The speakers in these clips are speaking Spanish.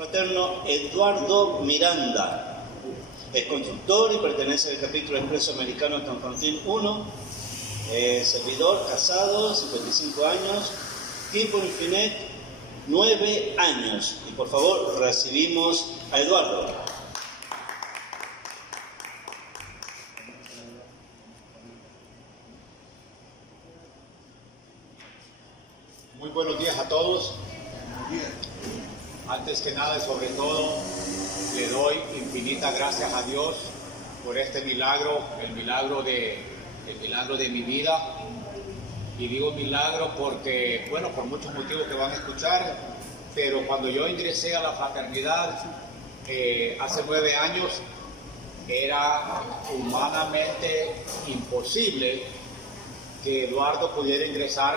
fraterno Eduardo Miranda. Es constructor y pertenece al capítulo expreso americano de Constantin 1. Servidor, casado, 55 años. Tiempo en Finet, 9 años. Y por favor, recibimos a Eduardo. Muy buenos días a todos. Antes que nada y sobre todo, le doy infinitas gracias a Dios por este milagro, el milagro de mi vida. Y digo milagro porque, bueno, por muchos motivos que van a escuchar, pero cuando yo ingresé a la fraternidad hace 9 años, era humanamente imposible que Eduardo pudiera ingresar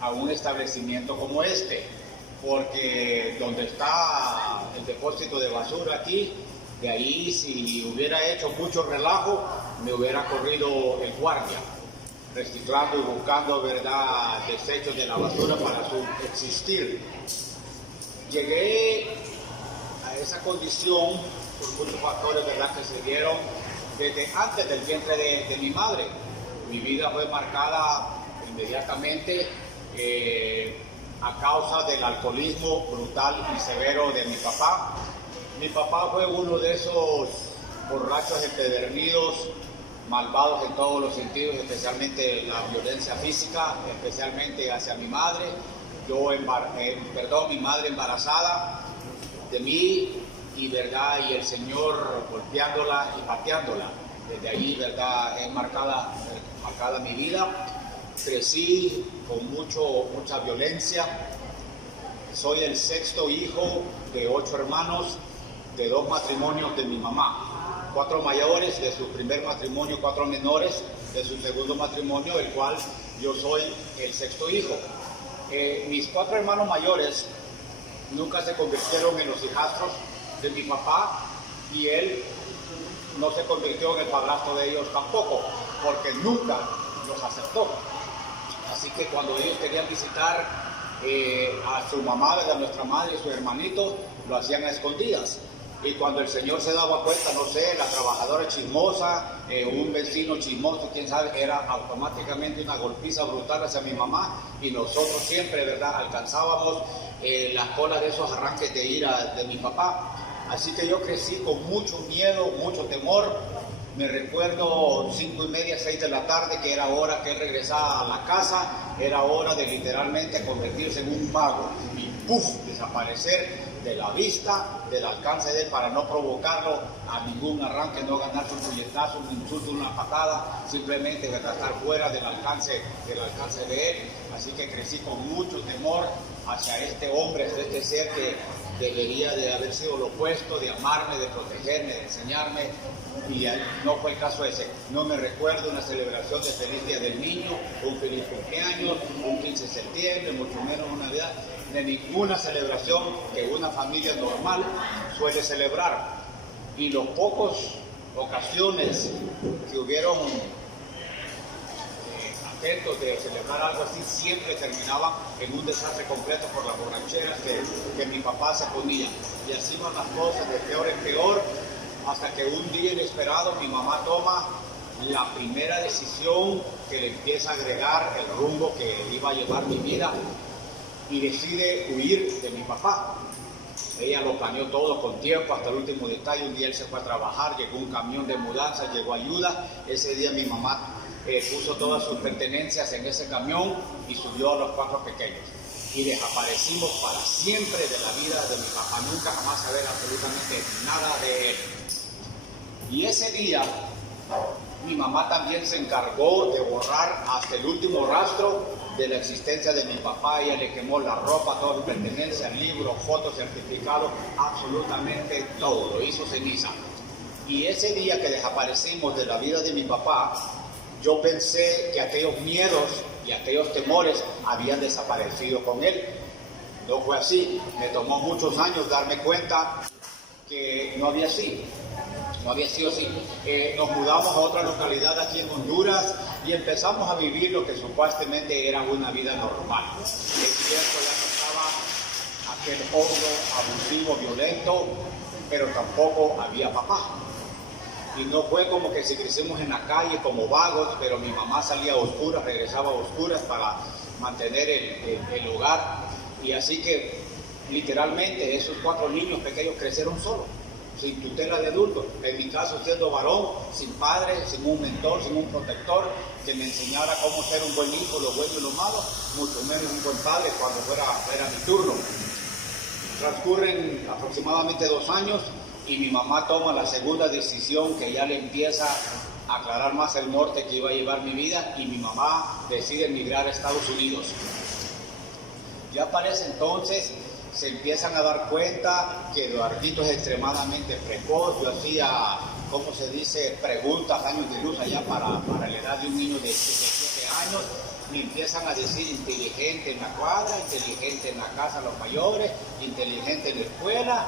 a un establecimiento como este, porque donde está el depósito de basura aquí, de ahí si hubiera hecho mucho relajo, me hubiera corrido el guardia, reciclando y buscando, ¿verdad?, desechos de la basura para su existir. Llegué a esa condición por muchos factores, ¿verdad?, que se dieron desde antes del vientre de mi madre. Mi vida fue marcada inmediatamente a causa del alcoholismo brutal y severo de mi papá. Mi papá fue uno de esos borrachos empedernidos, malvados en todos los sentidos, especialmente la violencia física, especialmente hacia mi madre. Mi madre embarazada de mí y el Señor golpeándola y pateándola. Desde ahí, ¿verdad?, es marcada mi vida. Crecí con mucha violencia. Soy el 6º hijo de 8 hermanos, de 2 matrimonios de mi mamá. 4 mayores de su primer matrimonio, 4 menores de su segundo matrimonio, el cual yo soy el 6º hijo. Mis 4 hermanos mayores nunca se convirtieron en los hijastros de mi papá y él no se convirtió en el padrastro de ellos tampoco, porque nunca los aceptó. Así que cuando ellos querían visitar a su mamá, a nuestra madre y su hermanito, lo hacían a escondidas. Y cuando el Señor se daba cuenta, no sé, la trabajadora chismosa, un vecino chismoso, quién sabe, era automáticamente una golpiza brutal hacia mi mamá, y nosotros siempre, ¿verdad?, alcanzábamos las colas de esos arranques de ira de mi papá. Así que yo crecí con mucho miedo, mucho temor. Me recuerdo 5:30, 6 de la tarde, que era hora que él regresaba a la casa, era hora de literalmente convertirse en un mago y ¡puf!, desaparecer de la vista, del alcance de él, para no provocarlo a ningún arranque, no ganarse un puñetazo, un insulto, una patada, simplemente estar fuera del alcance de él. Así que crecí con mucho temor hacia este hombre, hacia este ser que debería de haber sido lo opuesto, de amarme, de protegerme, de enseñarme, y no fue el caso ese. No me recuerdo una celebración de Feliz Día del Niño, un feliz cumpleaños, un 15 de septiembre, mucho menos una Navidad, de ninguna celebración que una familia normal suele celebrar. Y los pocos ocasiones que hubieron atentos de celebrar algo así, siempre terminaban en un desastre completo por las borracheras que mi papá se ponía. Y así van las cosas de peor en peor, hasta que un día inesperado mi mamá toma la primera decisión que le empieza a agregar el rumbo que iba a llevar mi vida, y decide huir de mi papá. Ella lo planeó todo con tiempo, hasta el último detalle. Un día él se fue a trabajar, llegó un camión de mudanza, llegó ayuda. Ese día mi mamá puso todas sus pertenencias en ese camión y subió a los 4 pequeños. Y desaparecimos para siempre de la vida de mi papá, nunca jamás saber absolutamente nada de él. Y ese día mi mamá también se encargó de borrar hasta el último rastro de la existencia de mi papá. Ella le quemó la ropa, todas sus pertenencias, libros, fotos, certificados, absolutamente todo, lo hizo ceniza. Y ese día que desaparecimos de la vida de mi papá, yo pensé que aquellos miedos y aquellos temores habían desaparecido con él. No fue así. Me tomó muchos años darme cuenta que no había sido así. Nos mudamos a otra localidad aquí en Honduras y empezamos a vivir lo que supuestamente era una vida normal. Es cierto, ya no estaba aquel ogro abusivo, violento, pero tampoco había papá. Y no fue como que si crecimos en la calle como vagos, pero mi mamá salía a oscuras, regresaba a oscuras para mantener el hogar. Y así que literalmente esos 4 niños pequeños crecieron solos, sin tutela de adultos. En mi caso, siendo varón, sin padre, sin un mentor, sin un protector que me enseñara cómo ser un buen hijo, lo bueno y lo malo, mucho menos un buen padre cuando fuera mi turno. Transcurren aproximadamente 2 años y mi mamá toma la segunda decisión que ya le empieza a aclarar más el norte que iba a llevar mi vida, y mi mamá decide emigrar a Estados Unidos. Ya para ese entonces se empiezan a dar cuenta que Eduardito es extremadamente precoz. Yo hacía, ¿cómo se dice?, preguntas, años de luz allá para la edad de un niño de 7 años. Me empiezan a decir inteligente en la cuadra, inteligente en la casa, los mayores, inteligente en la escuela.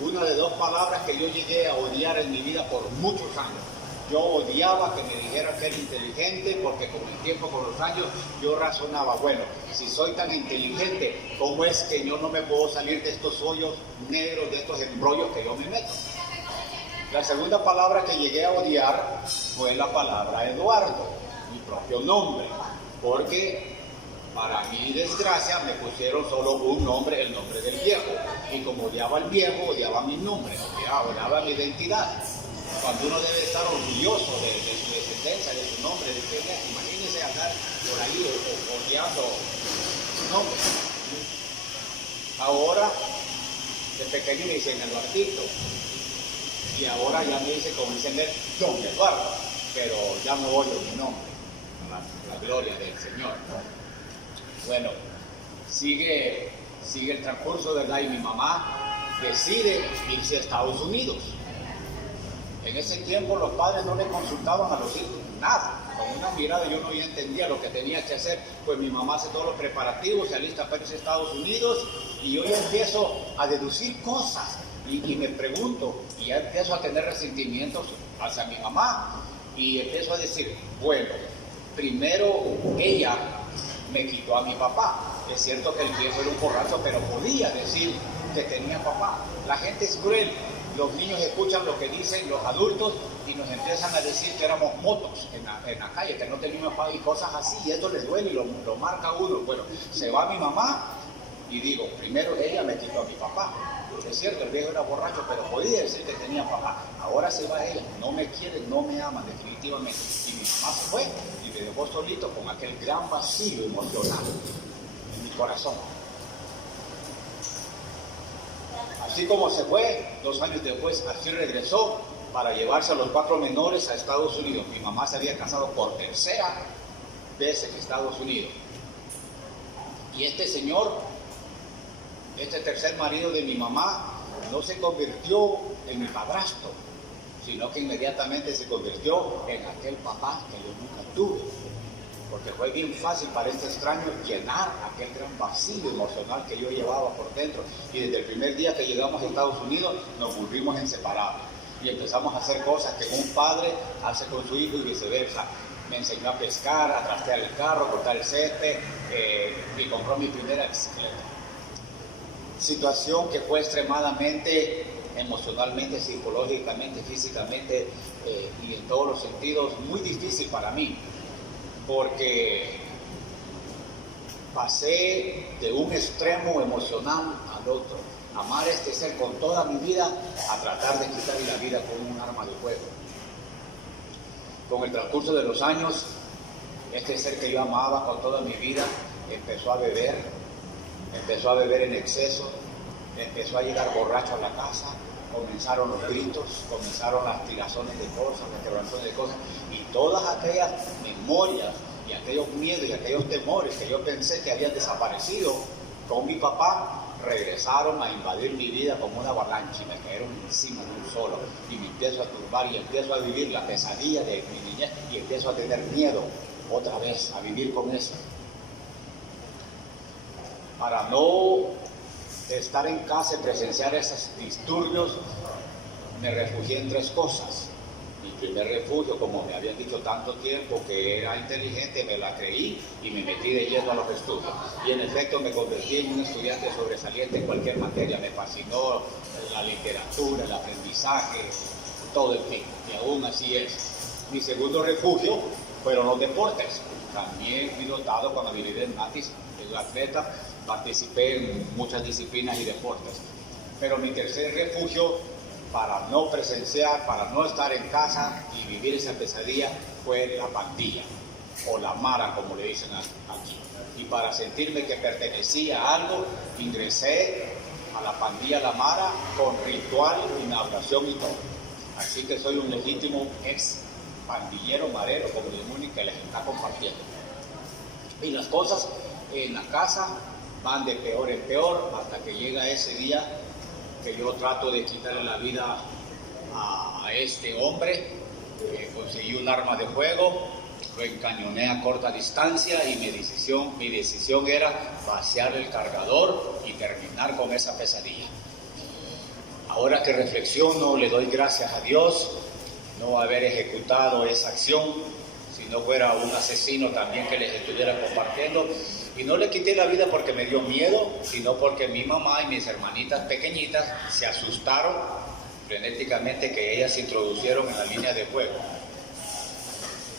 Una de 2 palabras que yo llegué a odiar en mi vida por muchos años. Yo odiaba que me dijeran que era inteligente, porque con el tiempo, con los años, yo razonaba, bueno, si soy tan inteligente, ¿cómo es que yo no me puedo salir de estos hoyos negros, de estos embrollos que yo me meto? La segunda palabra que llegué a odiar fue la palabra Eduardo, mi propio nombre, porque para mi desgracia me pusieron solo un nombre, el nombre del viejo, y como odiaba al viejo, odiaba mi nombre, odiaba mi identidad. Cuando uno debe estar orgulloso de su descendencia, de su nombre, de quién es, imagínense andar por ahí odiando su nombre. Ahora, de pequeño me dicen Eduardito, y ahora ya me dicen, como dicen, Don Eduardo, pero ya no odio mi nombre, la gloria del Señor. Bueno, sigue el transcurso, ¿verdad? Y mi mamá decide irse a Estados Unidos. En ese tiempo los padres no le consultaban a los hijos nada. Con una mirada yo no ya entendía lo que tenía que hacer. Pues mi mamá hace todos los preparativos, se alista para irse a Estados Unidos, y yo ya empiezo a deducir cosas y me pregunto, y ya empiezo a tener resentimientos hacia mi mamá, y empiezo a decir, bueno, primero ella me quitó a mi papá. Es cierto que el viejo era un borracho, pero podía decir que tenía papá. La gente es cruel. Los niños escuchan lo que dicen los adultos y nos empiezan a decir que éramos motos en la calle, que no teníamos papá y cosas así, y esto les duele y lo marca uno. Bueno, se va mi mamá y digo, primero ella me quitó a mi papá. Es cierto, el viejo era borracho, pero podía decir que tenía papá. Ahora se va ella, no me quiere, no me ama definitivamente. Y mi mamá se fue y me dejó solito con aquel gran vacío emocional en mi corazón. Así como se fue, 2 años después, así regresó para llevarse a los 4 menores a Estados Unidos. Mi mamá se había casado por 3ª vez en Estados Unidos. Y este señor, este tercer marido de mi mamá, no se convirtió en mi padrastro, sino que inmediatamente se convirtió en aquel papá que yo nunca tuve. Porque fue bien fácil para este extraño llenar aquel gran vacío emocional que yo llevaba por dentro. Y desde el primer día que llegamos a Estados Unidos nos volvimos inseparables. Y empezamos a hacer cosas que un padre hace con su hijo y viceversa. Me enseñó a pescar, a trastear el carro, cortar el césped, y compró mi primera bicicleta. Situación que fue extremadamente emocionalmente, psicológicamente, físicamente y en todos los sentidos muy difícil para mí. Porque pasé de un extremo emocional al otro, amar a este ser con toda mi vida, a tratar de quitarle la vida con un arma de fuego. Con el transcurso de los años, este ser que yo amaba con toda mi vida empezó a beber en exceso, empezó a llegar borracho a la casa, comenzaron los gritos, comenzaron las tirazones de cosas, las quebrazones de cosas, y todas aquellas memorias y aquellos miedos y aquellos temores que yo pensé que habían desaparecido con mi papá, regresaron a invadir mi vida como una avalancha y me cayeron encima de un solo, y me empiezo a turbar y empiezo a vivir la pesadilla de mi niñez y empiezo a tener miedo otra vez a vivir con eso. Para no estar en casa y presenciar esos disturbios, me refugié en 3 cosas: mi primer refugio, como me habían dicho tanto tiempo que era inteligente, me la creí y me metí de lleno a los estudios. Y en efecto me convertí en un estudiante sobresaliente en cualquier materia. Me fascinó la literatura, el aprendizaje, todo el fin. Y aún así es. Mi segundo refugio fueron los deportes. También fui dotado cuando vine del Matis, el atleta, participé en muchas disciplinas y deportes. Pero mi tercer refugio, para no presenciar, para no estar en casa y vivir esa pesadilla, fue la pandilla, o la mara, como le dicen aquí. Y para sentirme que pertenecía a algo, ingresé a la pandilla La Mara con ritual, inauguración y todo. Así que soy un legítimo ex pandillero, marero, como el único que les está compartiendo. Y las cosas en la casa van de peor en peor hasta que llega ese día que yo trato de quitarle la vida a este hombre. Conseguí un arma de fuego, lo encañoné a corta distancia y mi decisión era vaciar el cargador y terminar con esa pesadilla. Ahora que reflexiono, le doy gracias a Dios no haber ejecutado esa acción, si no fuera un asesino también que les estuviera compartiendo. Y no le quité la vida porque me dio miedo, sino porque mi mamá y mis hermanitas pequeñitas se asustaron frenéticamente que ellas se introducieron en la línea de fuego.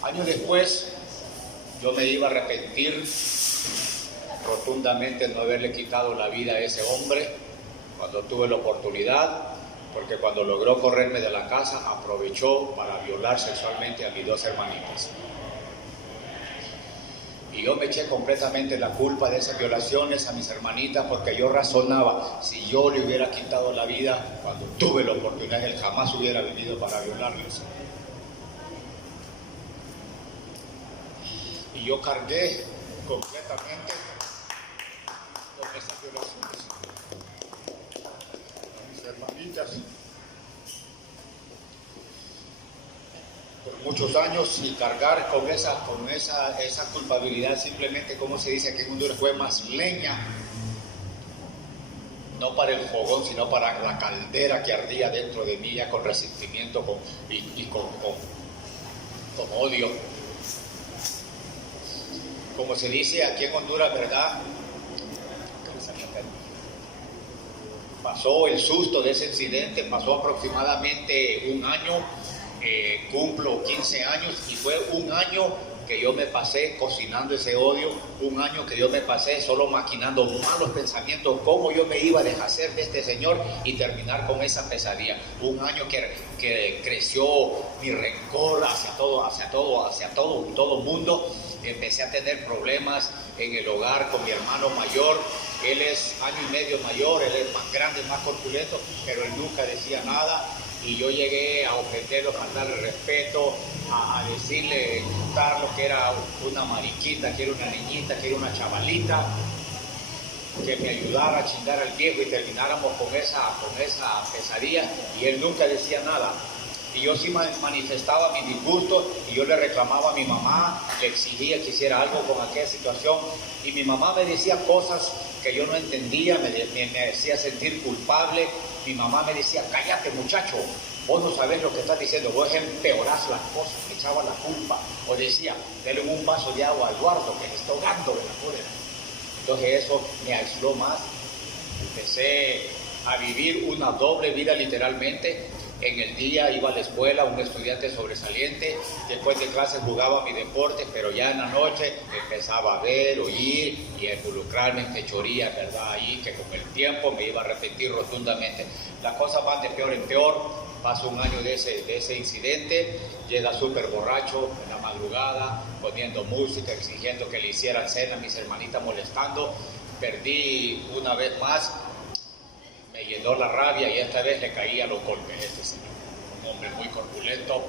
Años después, yo me iba a arrepentir rotundamente de no haberle quitado la vida a ese hombre cuando tuve la oportunidad, porque cuando logró correrme de la casa, aprovechó para violar sexualmente a mis dos hermanitas. Y yo me eché completamente la culpa de esas violaciones a mis hermanitas porque yo razonaba, si yo le hubiera quitado la vida cuando tuve la oportunidad, él jamás hubiera venido para violarles. Y yo cargué completamente con esas violaciones a mis hermanitas por muchos años, y cargar con esa culpabilidad simplemente, como se dice aquí en Honduras, fue más leña, no para el fogón, sino para la caldera que ardía dentro de mí, ya con resentimiento y con odio. Como se dice aquí en Honduras, ¿verdad? Pasó el susto de ese incidente, pasó aproximadamente un año. Cumplo 15 años y fue un año que yo me pasé cocinando ese odio, un año que yo me pasé solo maquinando malos pensamientos, cómo yo me iba a deshacer de este señor y terminar con esa pesadilla. Un año que creció mi rencor hacia todo mundo. Empecé a tener problemas en el hogar con mi hermano mayor. Él es año y medio mayor, él es más grande, más corpulento, pero él nunca decía nada. Y yo llegué a ofenderlo, a faltarle respeto, a decirle, Carlos, que era una mariquita, que era una niñita, que era una chavalita, que me ayudara a chingar al viejo y termináramos con esa pesadilla, y él nunca decía nada. Y yo sí manifestaba mi disgusto y yo le reclamaba a mi mamá, le exigía que hiciera algo con aquella situación, y mi mamá me decía cosas que yo no entendía, me hacía sentir culpable. Mi mamá me decía, cállate muchacho, vos no sabés lo que estás diciendo, vos empeorás las cosas, me echaba la culpa. O decía, denle un vaso de agua a Eduardo que se está ahogando de la cólera. Entonces eso me aisló más. Empecé a vivir una doble vida literalmente. En el día iba a la escuela, un estudiante sobresaliente, después de clases jugaba mi deporte, pero ya en la noche empezaba a ver, oír y a involucrarme en fechorías, ¿verdad? Ahí que con el tiempo me iba a arrepentir rotundamente. Las cosas van de peor en peor. Pasó un año de ese incidente, llega súper borracho en la madrugada, poniendo música, exigiendo que le hicieran cena, mis hermanitas molestando. Perdí una vez más. Me llenó la rabia y esta vez le caí a los golpes a este señor. Un hombre muy corpulento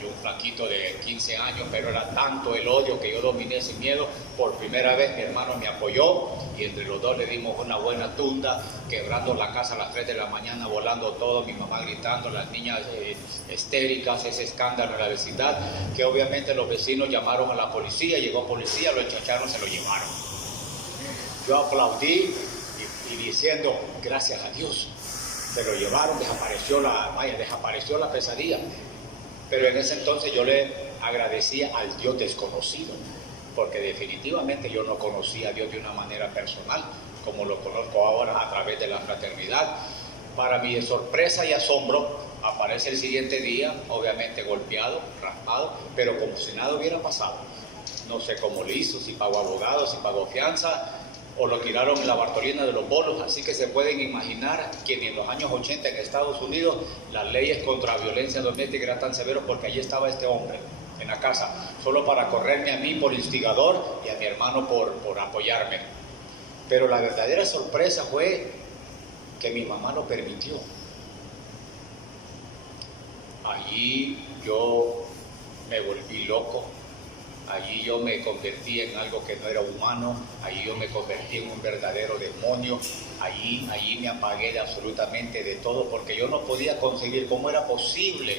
y un flaquito de 15 años, pero era tanto el odio que yo dominé sin miedo. Por primera vez mi hermano me apoyó y entre los dos le dimos una buena tunda, quebrando la casa a las 3 de la mañana, volando todo, mi mamá gritando, las niñas histéricas, ese escándalo en la vecindad, que obviamente los vecinos llamaron a la policía, llegó policía, lo enchacharon, se lo llevaron. Yo aplaudí y diciendo, gracias a Dios, se lo llevaron, desapareció la pesadilla. Pero en ese entonces yo le agradecía al Dios desconocido, porque definitivamente yo no conocía a Dios de una manera personal, como lo conozco ahora a través de la fraternidad. Para mi sorpresa y asombro, aparece el siguiente día, obviamente golpeado, raspado, pero como si nada hubiera pasado. No sé cómo le hizo, si pagó abogado, si pagó fianza, o lo tiraron en la Bartolina de los bolos. Así que se pueden imaginar que en los años 80 en Estados Unidos las leyes contra violencia doméstica eran tan severas, porque allí estaba este hombre en la casa, solo para correrme a mí por instigador y a mi hermano por apoyarme. Pero la verdadera sorpresa fue que mi mamá lo permitió. Allí yo me volví loco. Allí yo me convertí en algo que no era humano, allí yo me convertí en un verdadero demonio, allí me apagué de absolutamente de todo, porque yo no podía concebir cómo era posible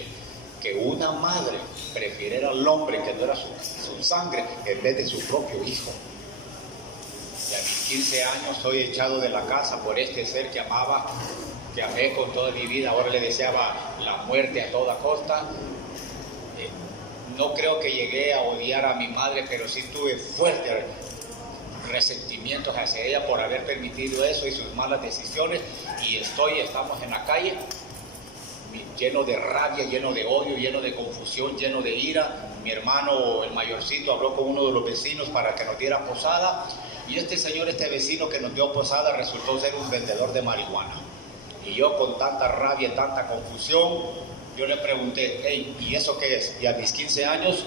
que una madre prefiriera al hombre que no era su sangre en vez de su propio hijo. Y a mis 15 años soy echado de la casa por este ser que amaba, que amé con toda mi vida, ahora le deseaba la muerte a toda costa. No creo que llegué a odiar a mi madre, pero sí tuve fuertes resentimientos hacia ella por haber permitido eso y sus malas decisiones. Y estamos en la calle, lleno de rabia, lleno de odio, lleno de confusión, lleno de ira. Mi hermano, el mayorcito, habló con uno de los vecinos para que nos diera posada. Y este vecino que nos dio posada, resultó ser un vendedor de marihuana. Y yo, con tanta rabia, tanta confusión, yo le pregunté, hey, ¿y eso qué es? Y a mis 15 años,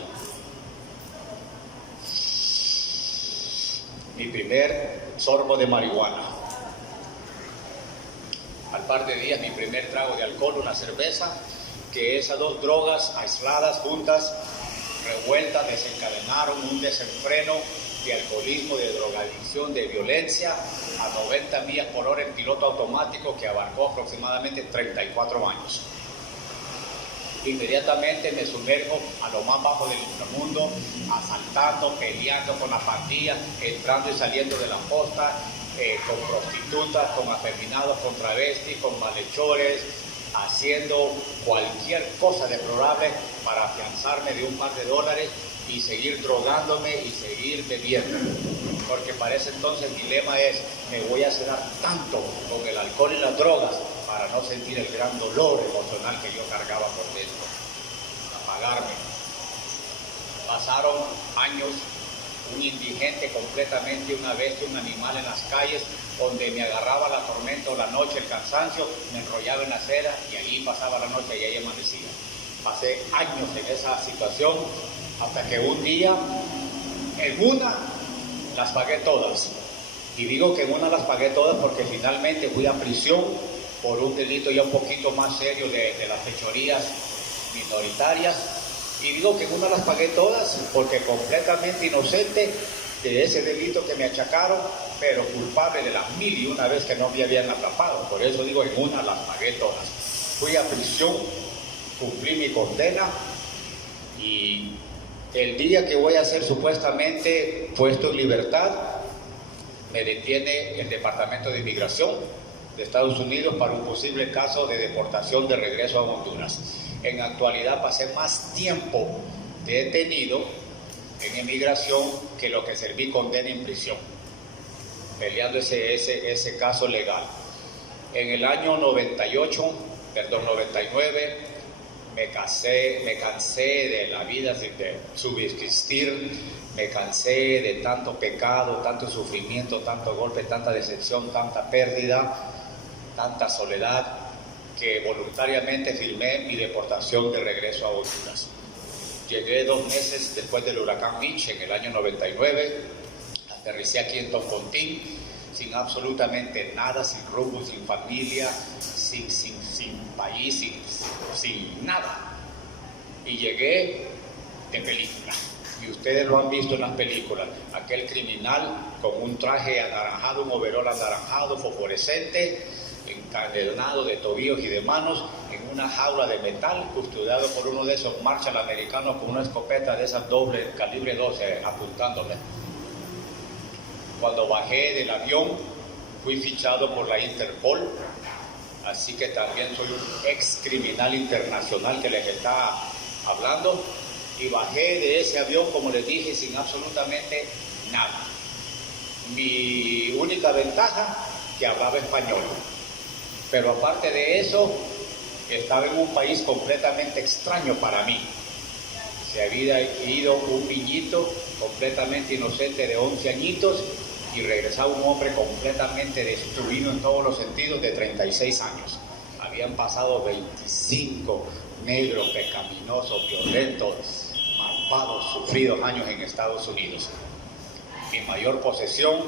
mi primer sorbo de marihuana. Al par de días, mi primer trago de alcohol, una cerveza, que esas dos drogas aisladas, juntas, revueltas, desencadenaron un desenfreno de alcoholismo, de drogadicción, de violencia, a 90 millas por hora en piloto automático, que abarcó aproximadamente 34 años. Inmediatamente me sumerjo a lo más bajo del inframundo, asaltando, peleando con la pandilla, entrando y saliendo de la posta, con prostitutas, con afeminados, con travestis, con malhechores, haciendo cualquier cosa deplorable para afianzarme de un par de dólares y seguir drogándome y seguir bebiendo. Porque para ese entonces mi lema es: me voy a sedar tanto con el alcohol y las drogas para no sentir el gran dolor emocional que yo cargaba por dentro, apagarme. Pasaron años, un indigente completamente, una bestia, un animal en las calles, donde me agarraba la tormenta o la noche, el cansancio, me enrollaba en la acera y allí pasaba la noche y ahí amanecía. Pasé años en esa situación hasta que un día, en una, las pagué todas. Y digo que en una las pagué todas porque finalmente fui a prisión por un delito ya un poquito más serio de las fechorías minoritarias. Y digo que en una las pagué todas porque completamente inocente de ese delito que me achacaron, pero culpable de las 1001 vez que no me habían atrapado. Por eso digo, en una las pagué todas. Fui a prisión, cumplí mi condena y el día que voy a ser supuestamente puesto en libertad, me detiene el Departamento de Inmigración de Estados Unidos para un posible caso de deportación de regreso a Honduras. En actualidad pasé más tiempo detenido en inmigración que lo que serví condena en prisión, peleando ese caso legal. En el año 99, me cansé de la vida de subsistir, me cansé de tanto pecado, tanto sufrimiento, tanto golpe, tanta decepción, tanta pérdida, tanta soledad, que voluntariamente firmé mi deportación de regreso a Honduras. Llegué 2 meses después del huracán Mitch en el año 99, aterricé aquí en Toncontín, sin absolutamente nada, sin rumbo, sin familia, sin país, sin nada. Y llegué de película. Y ustedes lo han visto en las películas. Aquel criminal con un traje anaranjado, un overol anaranjado, fosforescente, encadenado de tobillos y de manos, en una jaula de metal, custodiado por uno de esos Marshall americanos con una escopeta de esas doble calibre 12 apuntándome. Cuando bajé del avión, fui fichado por la Interpol, así que también soy un ex criminal internacional que les está hablando, y bajé de ese avión, como les dije, sin absolutamente nada. Mi única ventaja, que hablaba español. Pero aparte de eso, estaba en un país completamente extraño para mí. Se había ido un niñito completamente inocente de 11 añitos y regresaba un hombre completamente destruido en todos los sentidos de 36 años. Habían pasado 25 negros, pecaminosos, violentos, malvados, sufridos años en Estados Unidos. Mi mayor posesión,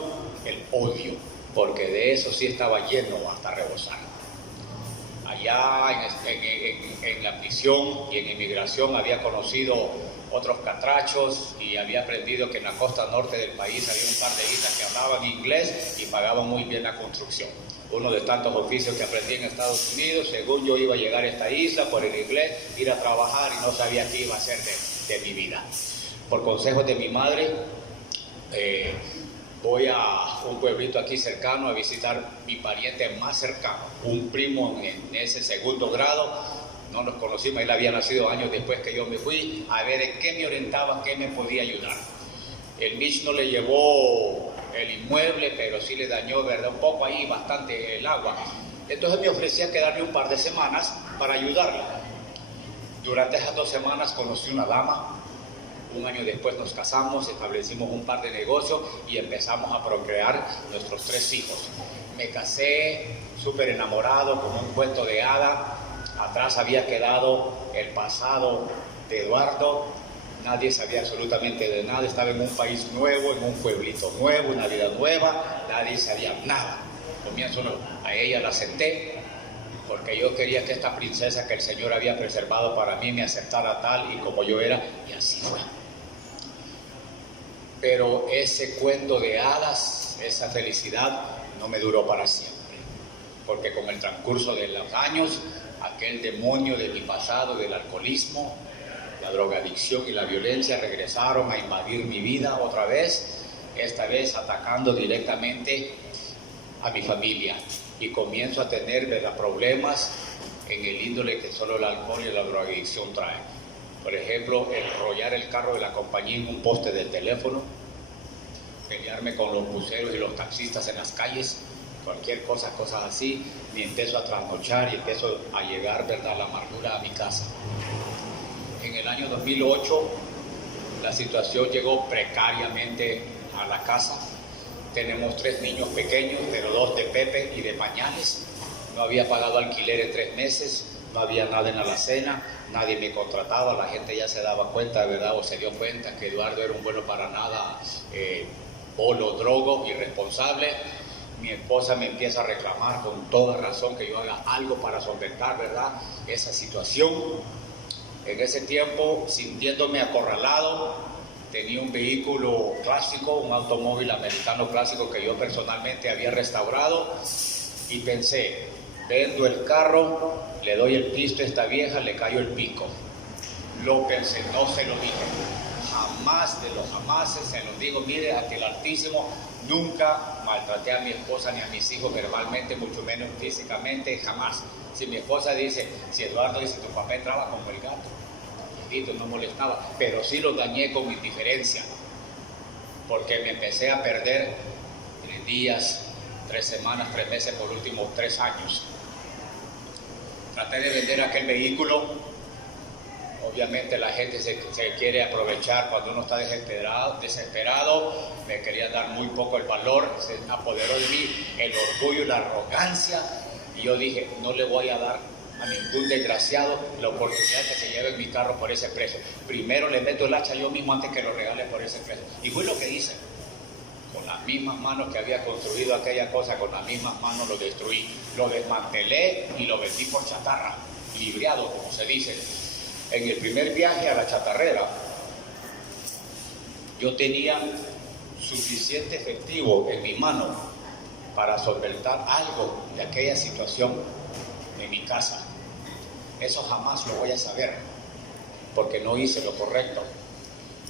el odio, porque de eso sí estaba lleno hasta rebosar. Allá en la prisión y en inmigración había conocido otros catrachos y había aprendido que en la costa norte del país había un par de islas que hablaban inglés y pagaban muy bien la construcción. Uno de tantos oficios que aprendí en Estados Unidos, según yo iba a llegar a esta isla por el inglés, ir a trabajar y no sabía qué iba a hacer de mi vida. Por consejos de mi madre, voy a un pueblito aquí cercano a visitar mi pariente más cercano, un primo en ese segundo grado. No nos conocimos, él había nacido años después que yo me fui, a ver en qué me orientaba, qué me podía ayudar. El Mitch no le llevó el inmueble, pero sí le dañó, ¿verdad? Un poco ahí, bastante el agua. Entonces me ofrecía quedarme un par de semanas para ayudarle. Durante esas 2 semanas conocí una dama. Un año después nos casamos, establecimos un par de negocios y empezamos a procrear nuestros 3 hijos. Me casé súper enamorado, como un cuento de hada. Atrás había quedado el pasado de Eduardo. Nadie sabía absolutamente de nada. Estaba en un país nuevo, en un pueblito nuevo, una vida nueva. Nadie sabía nada. Comienzo, a ella la senté porque yo quería que esta princesa que el Señor había preservado para mí me aceptara tal y como yo era, y así fue. Pero ese cuento de hadas, esa felicidad, no me duró para siempre, porque con el transcurso de los años, aquel demonio de mi pasado, del alcoholismo, la drogadicción y la violencia regresaron a invadir mi vida otra vez, esta vez atacando directamente a mi familia, y comienzo a tener problemas en el índole que solo el alcohol y la drogadicción traen. Por ejemplo, enrollar el carro de la compañía en un poste del teléfono, pelearme con los buceros y los taxistas en las calles, cualquier cosa, cosas así, y empiezo a trasnochar y empiezo a llegar, ¿verdad?, la amargura a mi casa. En el año 2008, la situación llegó precariamente a la casa. Tenemos 3 niños pequeños, pero 2 de Pepe y de pañales. No había pagado alquiler en 3 meses, no había nada en la alacena, nadie me contrataba, la gente ya se daba cuenta, ¿verdad?, o se dio cuenta que Eduardo era un bueno para nada, bolo, drogo, irresponsable. Mi esposa me empieza a reclamar con toda razón que yo haga algo para solventar, ¿verdad?, esa situación. En ese tiempo, sintiéndome acorralado, tenía un vehículo clásico, un automóvil americano clásico que yo personalmente había restaurado, y pensé, vendo el carro, le doy el pisto a esta vieja, le cayó el pico. Lo pensé, no se lo dije. Jamás de los jamases se lo digo. Mire, ante el Altísimo, nunca maltraté a mi esposa ni a mis hijos verbalmente, mucho menos físicamente, jamás. Si mi esposa dice, si Eduardo dice, tu papá entraba como el gato, no molestaba, pero sí lo dañé con mi indiferencia, porque me empecé a perder 3 días, 3 semanas, 3 meses, por últimos 3 años. Traté de vender aquel vehículo. Obviamente la gente se quiere aprovechar cuando uno está desesperado. Me quería dar muy poco el valor, se apoderó de mí el orgullo y la arrogancia, y yo dije, no le voy a dar a ningún desgraciado la oportunidad que se lleve mi carro por ese precio. Primero le meto el hacha yo mismo antes que lo regale por ese precio. Y fue lo que hice. Con las mismas manos que había construido aquella cosa, con las mismas manos lo destruí. Lo desmantelé y lo vendí por chatarra, libreado, como se dice. En el primer viaje a la chatarrera, yo tenía suficiente efectivo en mi mano para solventar algo de aquella situación en mi casa. Eso jamás lo voy a saber, porque no hice lo correcto.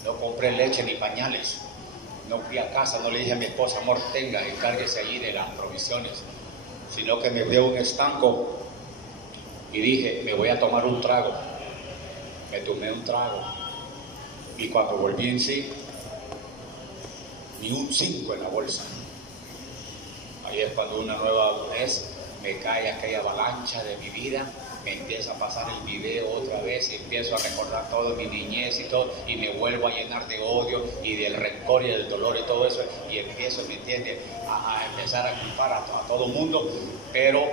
No compré leche ni pañales. No fui a casa, no le dije a mi esposa, amor, tenga, encárguese allí de las provisiones. Sino que me fui a un estanco y dije, me voy a tomar un trago. me tomé un trago y cuando volví en sí, ni un 5 en la bolsa. Ahí es cuando una nueva vez me cae aquella avalancha de mi vida, me empieza a pasar el video otra vez y empiezo a recordar toda mi niñez y todo, y me vuelvo a llenar de odio y del rencor y del dolor y todo eso, y empiezo, ¿me entiende?, a empezar a culpar a todo el mundo, pero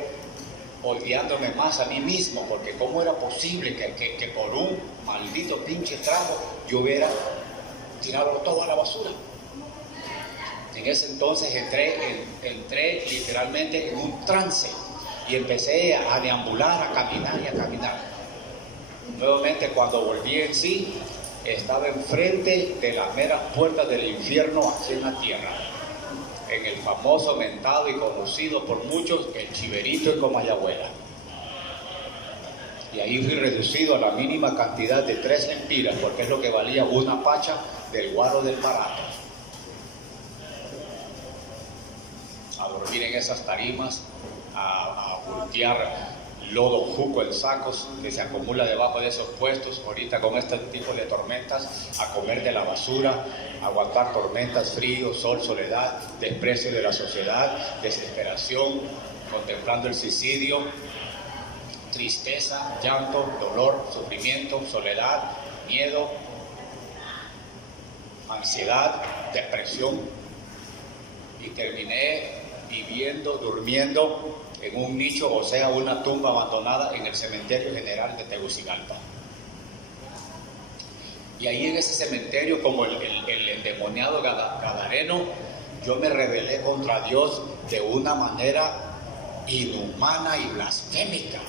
odiándome más a mí mismo, porque cómo era posible que por un maldito pinche trago yo hubiera tirado todo a la basura. En ese entonces entré literalmente en un trance y empecé a deambular, a caminar y a caminar. Nuevamente, cuando volví en sí, estaba enfrente de las meras puertas del infierno aquí en la tierra, en el famoso, mentado y conocido por muchos, el Chiverito en Comayagüela. Y ahí fui reducido a la mínima cantidad de 3 lempiras, porque es lo que valía una pacha del guaro del barato. A dormir en esas tarimas, a voltear lodo juco en sacos que se acumula debajo de esos puestos, ahorita con este tipo de tormentas, a comer de la basura, a aguantar tormentas, frío, sol, soledad, desprecio de la sociedad, desesperación, contemplando el suicidio, tristeza, llanto, dolor, sufrimiento, soledad, miedo, ansiedad, depresión, y terminé viviendo, durmiendo en un nicho, o sea, una tumba abandonada en el cementerio general de Tegucigalpa. Y ahí en ese cementerio, como el endemoniado gadareno, yo me rebelé contra Dios de una manera inhumana y blasfémica.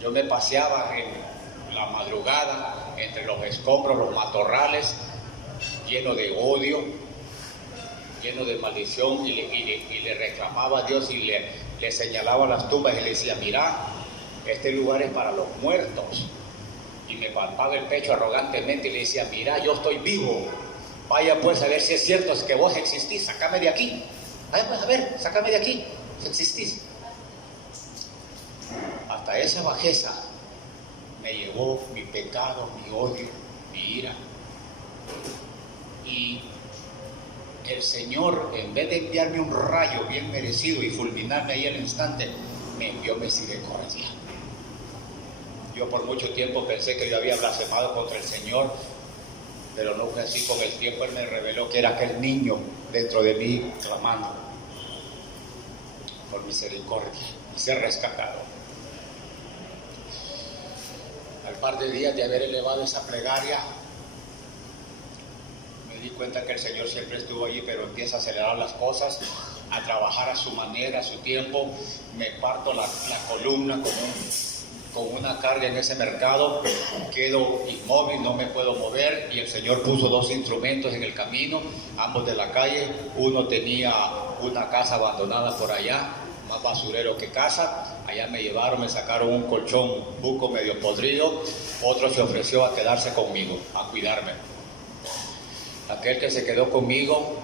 Yo me paseaba en la madrugada entre los escombros, los matorrales, lleno de odio, lleno de maldición, y le reclamaba a Dios y le señalaba las tumbas y le decía: mira, este lugar es para los muertos. Y me palpaba el pecho arrogantemente y le decía: mira, yo estoy vivo, vaya pues a ver si es cierto que vos existís, sácame de aquí, vaya pues a ver, sácame de aquí, si existís. Hasta esa bajeza me llevó mi pecado, mi odio, mi ira. Y el Señor, en vez de enviarme un rayo bien merecido y fulminarme ahí al instante, me envió misericordia. Yo por mucho tiempo pensé que yo había blasfemado contra el Señor, pero no fue así. Con el tiempo Él me reveló que era aquel niño dentro de mí clamando por misericordia y ser rescatado. Al par de días de haber elevado esa plegaria, me di cuenta que el Señor siempre estuvo allí, pero empieza a acelerar las cosas, a trabajar a su manera, a su tiempo. Me parto la columna con una carga en ese mercado, quedo inmóvil, no me puedo mover, y el Señor puso 2 instrumentos en el camino, ambos de la calle. Uno tenía una casa abandonada por allá, más basurero que casa. Allá me llevaron, me sacaron un colchón buco medio podrido. Otro se ofreció a quedarse conmigo, a cuidarme. Aquel que se quedó conmigo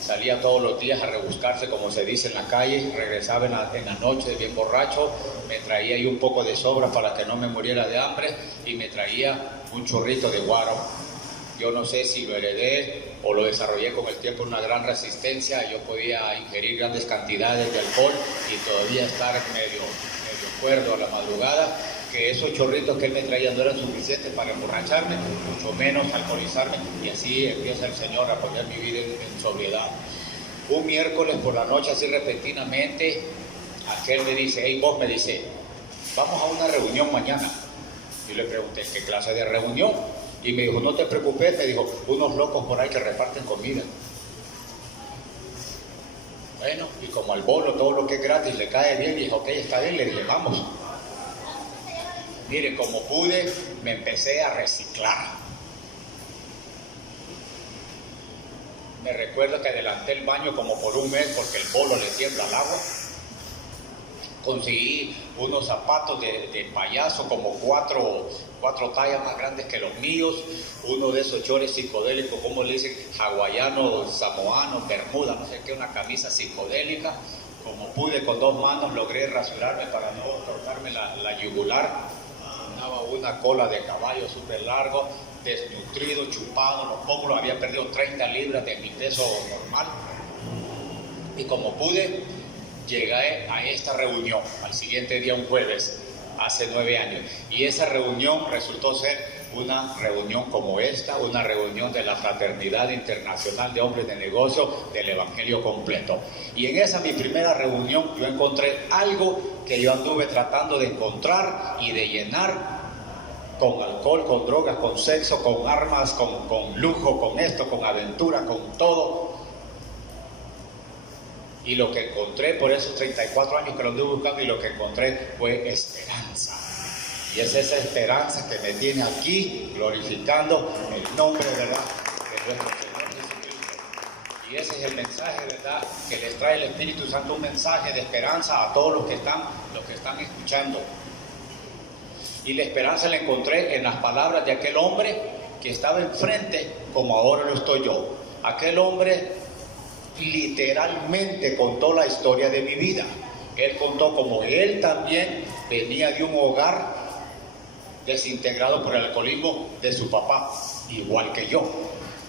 salía todos los días a rebuscarse, como se dice en la calle, regresaba en la noche bien borracho, me traía ahí un poco de sobra para que no me muriera de hambre, y me traía un chorrito de guaro. Yo no sé si lo heredé o lo desarrollé con el tiempo, una gran resistencia. Yo podía ingerir grandes cantidades de alcohol y todavía estar medio cuerdo a la madrugada, que esos chorritos que él me traía no eran suficientes para emborracharme, mucho menos alcoholizarme, y así empieza el Señor a poner mi vida en sobriedad. Un miércoles por la noche, así repentinamente, aquel me dice: hey, vos, me dice, vamos a una reunión mañana. Yo le pregunté: ¿qué clase de reunión? Y me dijo: no te preocupes, me dijo, unos locos por ahí que reparten comida. Bueno, y como al bolo todo lo que es gratis le cae bien, y dije: ok, está bien. Le dije: vamos. Mire, como pude, me empecé a reciclar. Me recuerdo que adelanté el baño como por un mes porque el bolo le tiembla al agua. Conseguí unos zapatos de payaso, como cuatro tallas más grandes que los míos, uno de esos chores psicodélicos, como le dicen, hawaiano, samoano, bermuda, no sé qué, una camisa psicodélica. Como pude, con 2 manos logré rasurarme para no cortarme la yugular. andaba una cola de caballo súper largo, desnutrido, chupado, los pómulos, había perdido 30 libras de mi peso normal. Y como pude, llegué a esta reunión, al siguiente día, un jueves, hace 9 años. Y esa reunión resultó ser una reunión como esta, una reunión de la Fraternidad Internacional de Hombres de Negocio del Evangelio Completo. Y en esa mi primera reunión yo encontré algo que yo anduve tratando de encontrar y de llenar con alcohol, con drogas, con sexo, con armas, con lujo, con esto, con aventura, con todo. Y lo que encontré por esos 34 años que lo anduve buscando, y lo que encontré fue esperanza. Y es esa esperanza que me tiene aquí glorificando el nombre, ¿verdad?, de nuestro Señor Jesucristo. Y ese es el mensaje, ¿verdad?, que les trae el Espíritu Santo, un mensaje de esperanza a todos los que están escuchando. Y la esperanza la encontré en las palabras de aquel hombre que estaba enfrente, como ahora lo estoy yo. Aquel hombre literalmente contó la historia de mi vida. Él contó como él también venía de un hogar desintegrado por el alcoholismo de su papá, igual que yo.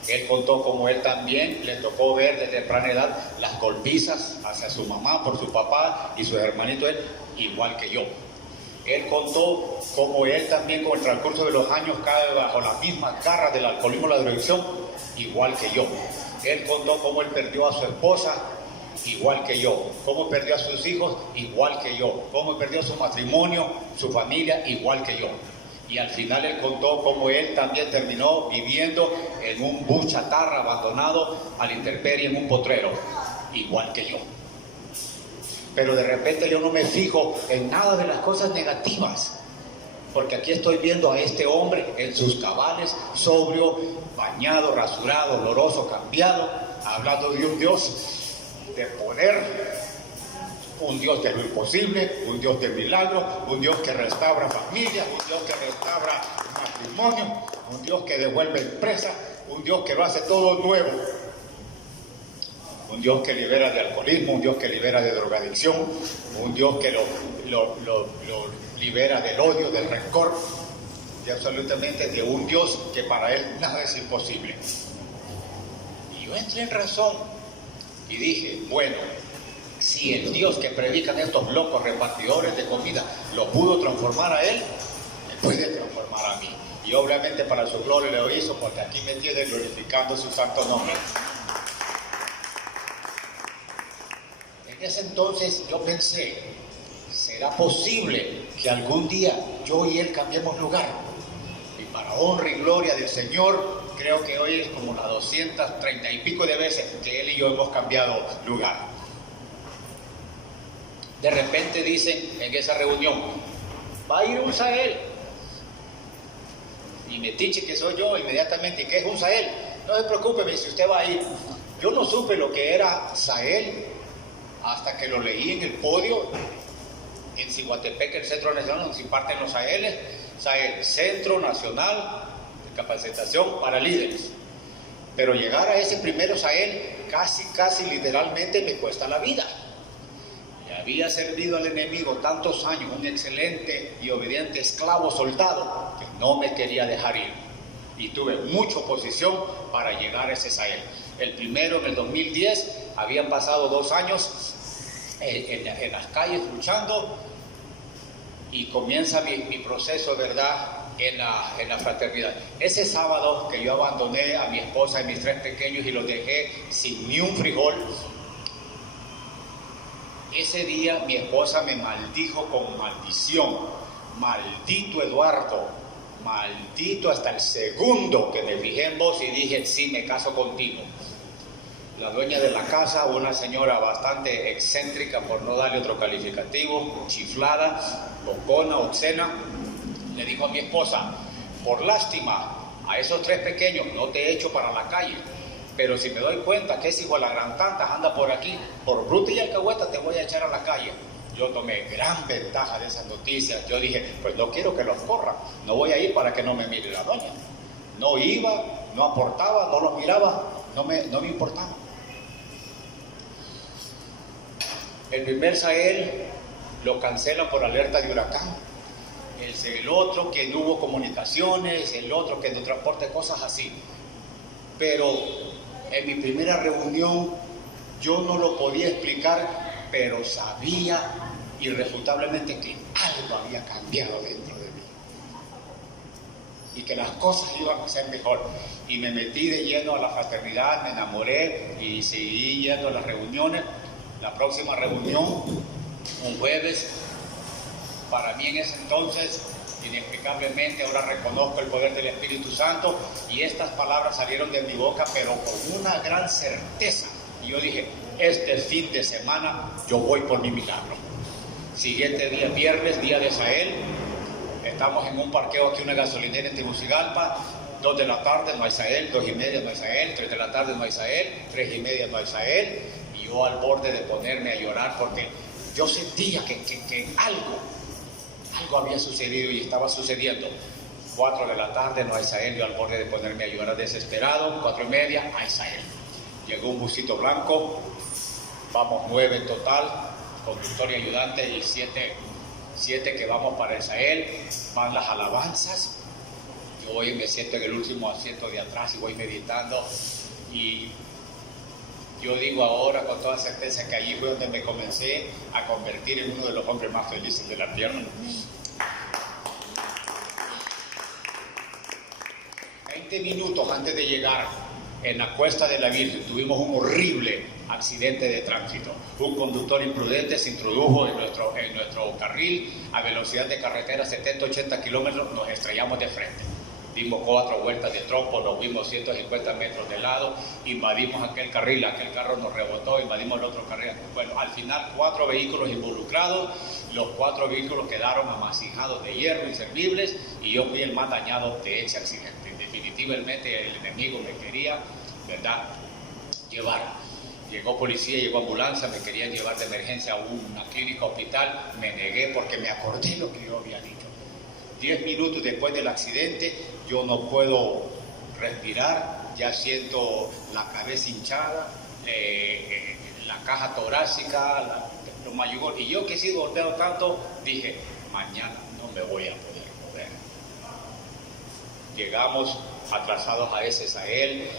Él contó como él también le tocó ver desde temprana edad las golpizas hacia su mamá por su papá y sus hermanitos, él, igual que yo. Él contó cómo él también con el transcurso de los años cae bajo las mismas garras del alcoholismo y la drogadicción, igual que yo. Él contó cómo él perdió a su esposa, igual que yo. Cómo perdió a sus hijos, igual que yo. Cómo perdió su matrimonio, su familia, igual que yo. Y al final él contó cómo él también terminó viviendo en un bus chatarra abandonado a la intemperie en un potrero, igual que yo. Pero de repente yo no me fijo en nada de las cosas negativas, porque aquí estoy viendo a este hombre en sus cabales, sobrio, bañado, rasurado, oloroso, cambiado, hablando de un Dios de poder, un Dios de lo imposible, un Dios de milagros, un Dios que restaura familias, un Dios que restaura matrimonio, un Dios que devuelve empresas, un Dios que lo hace todo nuevo. Un Dios que libera de alcoholismo, un Dios que libera de drogadicción, un Dios que lo libera del odio, del rencor, y absolutamente de un Dios que para él nada es imposible. Y yo entré en razón y dije, bueno, si el Dios que predican estos locos repartidores de comida lo pudo transformar a él, me puede transformar a mí. Y obviamente para su gloria lo hizo, porque aquí me tiene glorificando su santo nombre. En ese entonces yo pensé, ¿será posible que algún día yo y él cambiemos lugar? Y para honra y gloria del Señor, creo que hoy es como las 230 y pico de veces que él y yo hemos cambiado lugar. De repente dicen en esa reunión, va a ir un Sahel. Y metiche que soy yo inmediatamente, ¿qué es un Sahel? No se preocupe, si usted va a ir. Yo no supe lo que era Sahel hasta que lo leí en el podio en Ciguatepec, el Centro Nacional donde se imparten los Saheles. Sahel, Centro Nacional de Capacitación para Líderes. Pero llegar a ese primero Sahel casi literalmente me cuesta la vida. Y había servido al enemigo tantos años, un excelente y obediente esclavo soldado que no me quería dejar ir. Y tuve mucha oposición para llegar a ese Sahel. El primero en el 2010, habían pasado 2 años en las calles luchando, y comienza mi proceso, ¿verdad?, en la fraternidad. Ese sábado que yo abandoné a mi esposa y mis 3 pequeños y los dejé sin ni un frijol, ese día mi esposa me maldijo con maldición. Maldito Eduardo, maldito hasta el segundo que me fijé en vos y dije, sí, me caso contigo. La dueña de la casa, una señora bastante excéntrica, por no darle otro calificativo, chiflada, bocona, obscena, le dijo a mi esposa, por lástima, a esos 3 pequeños no te echo para la calle, pero si me doy cuenta que ese hijo de la gran tanta anda por aquí, por bruta y alcahueta te voy a echar a la calle. Yo tomé gran ventaja de esas noticias. Yo dije, pues no quiero que los corran, no voy a ir para que no me mire la doña. No iba, no aportaba, no los miraba, no me importaba. El primer Sahel lo cancelan por alerta de huracán. el otro que no hubo comunicaciones, el otro que no transporte, cosas así. Pero en mi primera reunión yo no lo podía explicar, pero sabía irrefutablemente que algo había cambiado dentro de mí y que las cosas iban a ser mejor. Y me metí de lleno a la fraternidad, me enamoré y seguí yendo a las reuniones. La próxima reunión, un jueves, para mí en ese entonces, inexplicablemente, ahora reconozco el poder del Espíritu Santo, y estas palabras salieron de mi boca, pero con una gran certeza. Y yo dije, este fin de semana yo voy por mi milagro. Siguiente día, viernes, día de Sahel, estamos en un parqueo aquí, una gasolinera en Tegucigalpa. 2 de la tarde no hay Sahel, 2:30 no hay Sahel, 3 de la tarde no hay Sahel, 3:30 no hay Sahel, y yo al borde de ponerme a llorar porque yo sentía que algo había sucedido y estaba sucediendo. 4 de la tarde no hay Sahel, yo al borde de ponerme a llorar desesperado. 4:30 hay Sahel. Llegó un busito blanco, vamos 9 en total, conductor y ayudante, y 7 que vamos para el Sahel. Van las alabanzas. Yo voy y me siento en el último asiento de atrás y voy meditando, y yo digo ahora con toda certeza que allí fue donde me comencé a convertir en uno de los hombres más felices de la tierra. 20 minutos antes de llegar en la Cuesta de la Virgen tuvimos un horrible accidente de tránsito. Un conductor imprudente se introdujo en nuestro carril a velocidad de carretera 70-80 kilómetros, nos estrellamos de frente. Dimos 4 vueltas de trompo, nos fuimos 150 metros de lado, invadimos aquel carril, aquel carro nos rebotó, invadimos el otro carril. Bueno, al final 4 vehículos involucrados, los 4 vehículos quedaron amasijados de hierro, inservibles, y yo fui el más dañado de ese accidente. Definitivamente el enemigo me quería, ¿verdad?, llevar. Llegó policía, llegó ambulancia, me querían llevar de emergencia a una clínica, hospital. Me negué porque me acordé lo que yo había dicho. 10 minutos después del accidente, yo no puedo respirar, ya siento la cabeza hinchada, la caja torácica, lo mayugol. Y yo que he sido golpeado tanto, dije, mañana no me voy a poder mover. Llegamos atrasados a ese Sahel,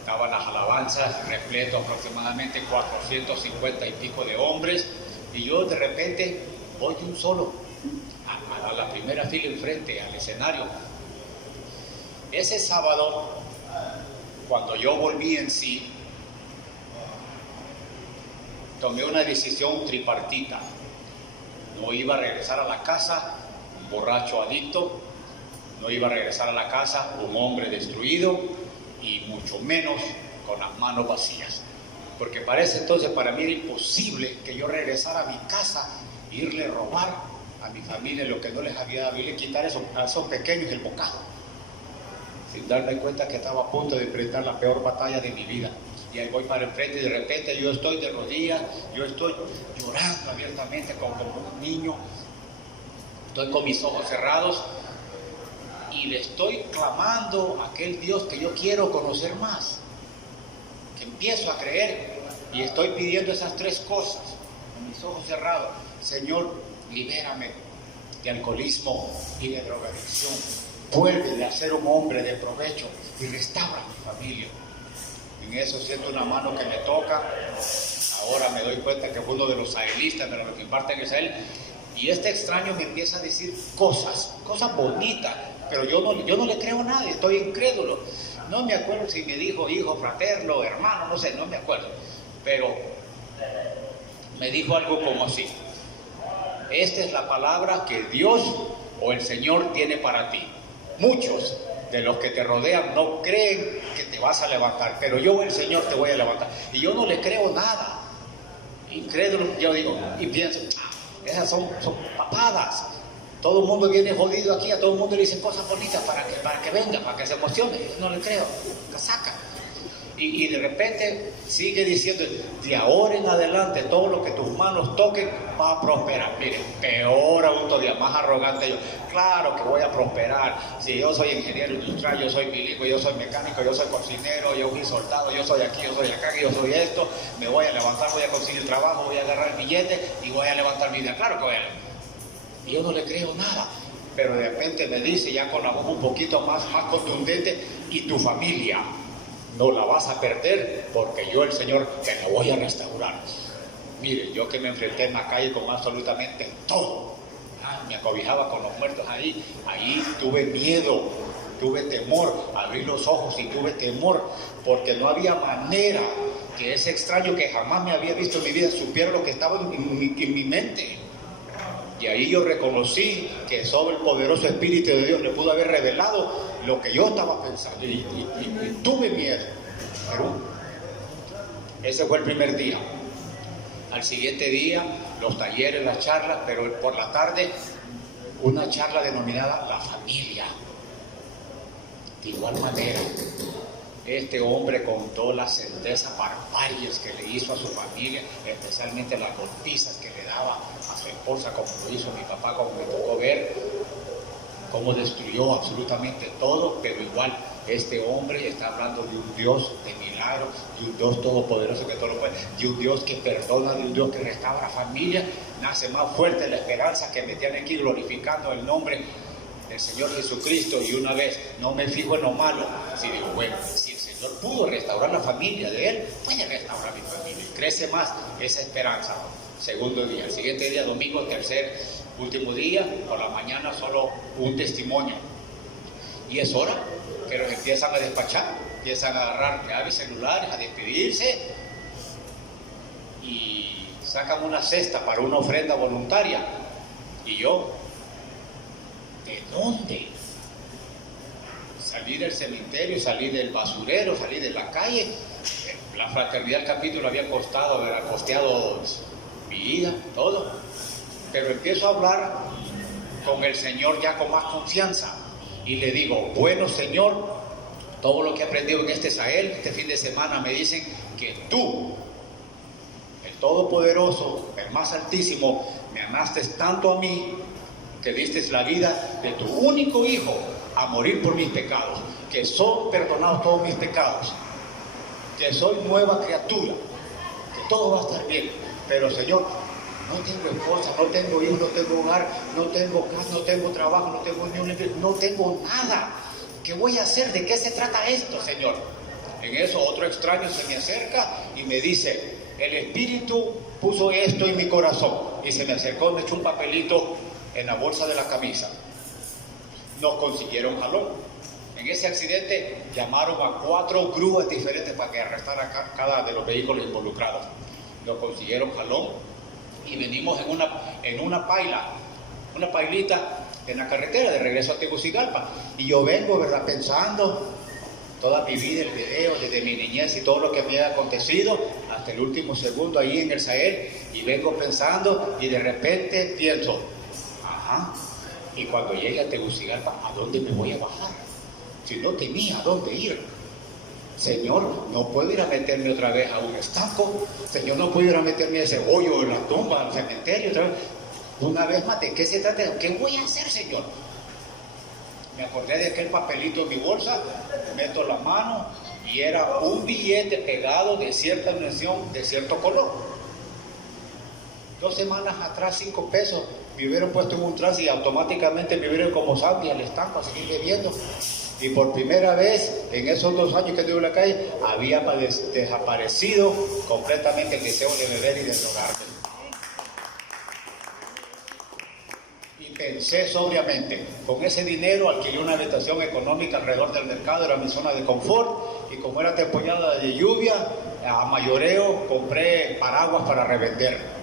estaban las alabanzas, repleto aproximadamente 450 y pico de hombres, y yo de repente voy de un solo a la primera fila enfrente, al escenario. Ese sábado, cuando yo volví en sí, tomé una decisión tripartita. No iba a regresar a la casa un borracho adicto, no iba a regresar a la casa un hombre destruido, y mucho menos con las manos vacías. Porque para ese entonces para mí era imposible que yo regresara a mi casa e irle a robar a mi familia lo que no les había dado, y quitar a esos pequeños el bocado, sin darme cuenta que estaba a punto de enfrentar la peor batalla de mi vida. Y ahí voy para enfrente, y de repente yo estoy de rodillas, yo estoy llorando abiertamente como un niño, estoy con mis ojos cerrados y le estoy clamando a aquel Dios que yo quiero conocer más, que empiezo a creer, y estoy pidiendo esas 3 cosas con mis ojos cerrados. Señor, libérame de alcoholismo y de drogadicción, vuelve a ser un hombre de provecho y restaura mi familia. En eso siento una mano que me toca. Ahora me doy cuenta que fue uno de los sahelistas, de los que imparten el Sahel, y este extraño me empieza a decir cosas bonitas, pero yo no le creo a nadie, estoy incrédulo. No me acuerdo si me dijo hijo, fraterno, hermano, no sé, no me acuerdo, pero me dijo algo como así: esta es la palabra que Dios o el Señor tiene para ti. Muchos de los que te rodean no creen que te vas a levantar, pero yo, el Señor, te voy a levantar. Y yo no le creo nada. Incrédulo, yo digo y pienso, esas son papadas. Todo el mundo viene jodido aquí, a todo el mundo le dicen cosas bonitas para que venga, para que se emocione. Yo no le creo, casaca. Y de repente sigue diciendo, de ahora en adelante todo lo que tus manos toquen va a prosperar. Miren, peor aún todavía, más arrogante yo. Claro que voy a prosperar. Si yo soy ingeniero industrial, yo soy bilingüe, yo soy mecánico, yo soy cocinero, yo fui soldado, yo soy aquí, yo soy acá, yo soy esto. Me voy a levantar, voy a conseguir trabajo, voy a agarrar el billete y voy a levantar mi vida. Claro que voy a levantar. Y yo no le creo nada. pero de repente me dice ya con la voz un poquito más contundente, y tu familia no la vas a perder porque yo, el Señor, te la voy a restaurar. Mire, yo que me enfrenté en la calle con absolutamente todo, me acobijaba con los muertos ahí tuve miedo, tuve temor, abrí los ojos y tuve temor, porque no había manera que ese extraño que jamás me había visto en mi vida supiera lo que estaba en mi mente. Y ahí yo reconocí que solo el poderoso Espíritu de Dios le pudo haber revelado lo que yo estaba pensando, y tuve miedo. Pero ese fue el primer día. Al siguiente día, los talleres, las charlas, pero por la tarde, una charla denominada La Familia. De igual manera, este hombre contó las sentencias barbarias que le hizo a su familia, especialmente las golpizas que le daba a su esposa, como lo hizo mi papá, como me tocó ver, cómo destruyó absolutamente todo. Pero igual, este hombre está hablando de un Dios de milagros, de un Dios todopoderoso que todo lo puede, de un Dios que perdona, de un Dios que restaura familia. Nace más fuerte la esperanza que me tiene aquí glorificando el nombre del Señor Jesucristo. Y una vez no me fijo en lo malo, si digo, bueno, si el Señor pudo restaurar la familia de él, puede restaurar mi familia. Y crece más esa esperanza. Segundo día, el siguiente día, domingo, último día, por la mañana solo un testimonio. Y es hora que los empiezan a despachar, empiezan a agarrar llaves, celulares, a despedirse, y sacan una cesta para una ofrenda voluntaria. Y yo, ¿de dónde? Salí del cementerio, salí del basurero, salí de la calle. La Fraternidad del Capítulo había costeado mi vida, todo. Pero empiezo a hablar con el Señor ya con más confianza. Y le digo, bueno, Señor, todo lo que he aprendido en este Sahel, este fin de semana, me dicen que tú, el Todopoderoso, el más Altísimo, me amaste tanto a mí, que diste la vida de tu único Hijo a morir por mis pecados, que son perdonados todos mis pecados, que soy nueva criatura, que todo va a estar bien. Pero, Señor, no tengo esposa, no tengo hijos, no tengo hogar, no tengo casa, no tengo trabajo, no tengo ni un empleo, no tengo nada. ¿Qué voy a hacer? ¿De qué se trata esto, Señor? En eso otro extraño se me acerca y me dice, el Espíritu puso esto en mi corazón. Y se me acercó y me echó un papelito en la bolsa de la camisa. Nos consiguieron jalón. En ese accidente llamaron a 4 grúas diferentes para que arrestaran cada de los vehículos involucrados. Nos consiguieron jalón. Y venimos en una pailita en la carretera de regreso a Tegucigalpa. Y yo vengo, ¿verdad?, pensando toda mi vida, el video, desde mi niñez y todo lo que me ha acontecido, hasta el último segundo ahí en el Sahel. Y vengo pensando y de repente pienso, y cuando llegue a Tegucigalpa, ¿a dónde me voy a bajar? Si no tenía a dónde ir. Señor, no puedo ir a meterme otra vez a un estanco. Señor, no puedo ir a meterme a ese hoyo en la tumba, al cementerio otra vez. Una vez más, ¿de qué se trata? ¿Qué voy a hacer, Señor? Me acordé de aquel papelito en mi bolsa, meto la mano y era un billete pegado de cierta dimensión, de cierto color. 2 semanas atrás, 5 pesos, me hubieran puesto en un trance y automáticamente me hubieran como zombie al estanco a seguir bebiendo. Y por primera vez en esos 2 años que estuve en la calle, había desaparecido completamente el deseo de beber y de drogarme. Y pensé sobriamente, con ese dinero alquilé una habitación económica alrededor del mercado, era mi zona de confort, y como era temporada de lluvia, a mayoreo compré paraguas para revender.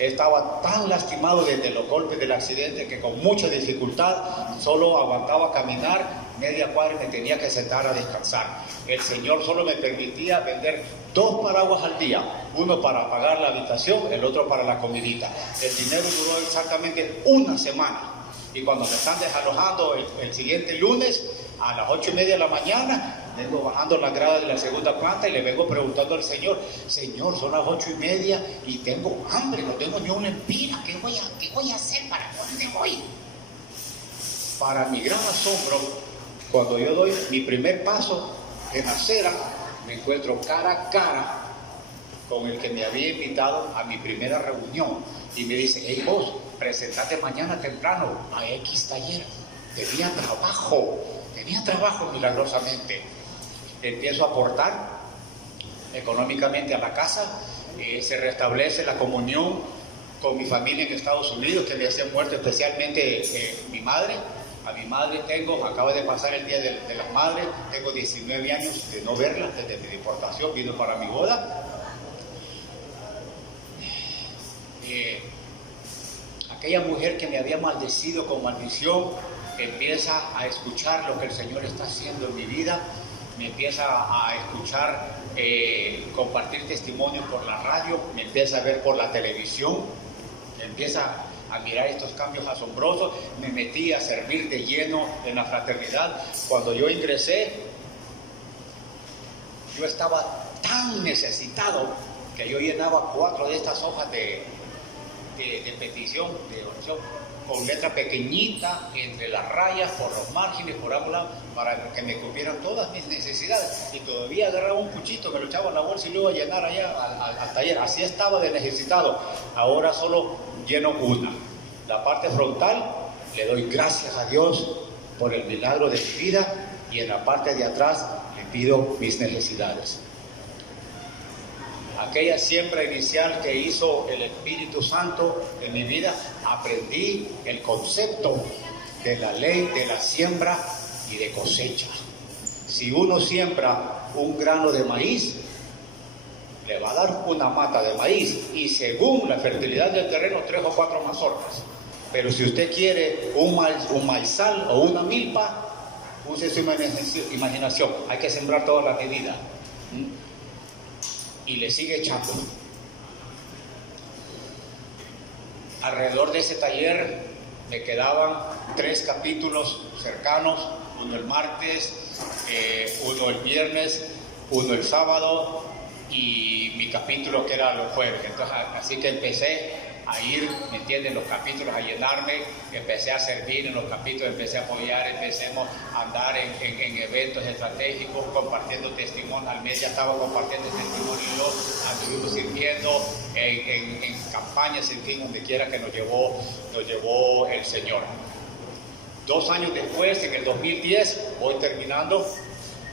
Estaba tan lastimado desde los golpes del accidente que con mucha dificultad solo aguantaba caminar media cuadra y me tenía que sentar a descansar. El Señor solo me permitía vender 2 paraguas al día, uno para pagar la habitación, el otro para la comidita. El dinero duró exactamente 1 semana. Y cuando me están desalojando el siguiente lunes a las 8:30 de la mañana, vengo bajando la grada de la segunda planta y le vengo preguntando al Señor, Señor, son las 8:30 y tengo hambre, no tengo ni una empira, ¿qué voy a hacer? ¿Para dónde voy? Para mi gran asombro, cuando yo doy mi primer paso en la acera, me encuentro cara a cara con el que me había invitado a mi primera reunión y me dice: hey vos, presentate mañana temprano a X taller. Tenía trabajo milagrosamente. Empiezo a aportar económicamente a la casa, se restablece la comunión con mi familia en Estados Unidos, que me hacía muerto, especialmente mi madre. A mi madre acaba de pasar el Día de las Madres, tengo 19 años de no verla desde mi deportación, vino para mi boda. Aquella mujer que me había maldecido con maldición empieza a escuchar lo que el Señor está haciendo en mi vida, me empieza a escuchar, compartir testimonios por la radio, me empieza a ver por la televisión, empieza a mirar estos cambios asombrosos. Me metí a servir de lleno en la fraternidad. Cuando yo ingresé, yo estaba tan necesitado que yo llenaba 4 de estas hojas de petición, de oración, con letra pequeñita, entre las rayas, por los márgenes, por ambos lados, para que me cumplieran todas mis necesidades. Y todavía agarraba un cuchito, me lo echaba en la bolsa y lo iba a llenar allá al taller. Así estaba de necesitado. Ahora solo lleno una. La parte frontal, le doy gracias a Dios por el milagro de mi vida, y en la parte de atrás le pido mis necesidades. Aquella siembra inicial que hizo el Espíritu Santo en mi vida, aprendí el concepto de la ley de la siembra y de cosecha. Si uno siembra un grano de maíz, le va a dar una mata de maíz, y según la fertilidad del terreno, 3 o 4 mazorcas. Pero si usted quiere un maizal o una milpa, use su imaginación, hay que sembrar toda la medida. Y le sigue echando. Alrededor de ese taller me quedaban 3 capítulos cercanos, uno el martes, uno el viernes, uno el sábado, y mi capítulo que era los jueves. Entonces, así que empecé a ir, ¿me entienden?, los capítulos, a llenarme, empecé a servir en los capítulos, empecé a apoyar, empecemos a andar en eventos estratégicos, compartiendo testimonio. Al mes ya estaba compartiendo testimonio, anduvimos sirviendo en campañas, en fin, donde quiera que nos llevó el Señor. 2 años después, en el 2010, voy terminando.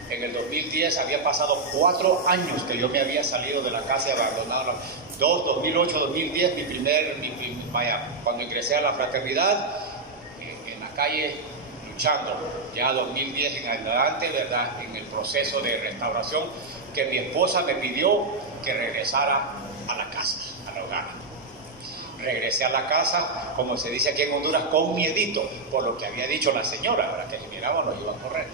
En el 2010 había pasado 4 años que yo me había salido de la casa y abandonado. 2008, 2010, cuando ingresé a la fraternidad, en la calle luchando. Ya 2010 en adelante, ¿verdad?, en el proceso de restauración, que mi esposa me pidió que regresara a la casa, al hogar. Regresé a la casa, como se dice aquí en Honduras, con miedito, por lo que había dicho la señora, para que si miraba nos iba a correr.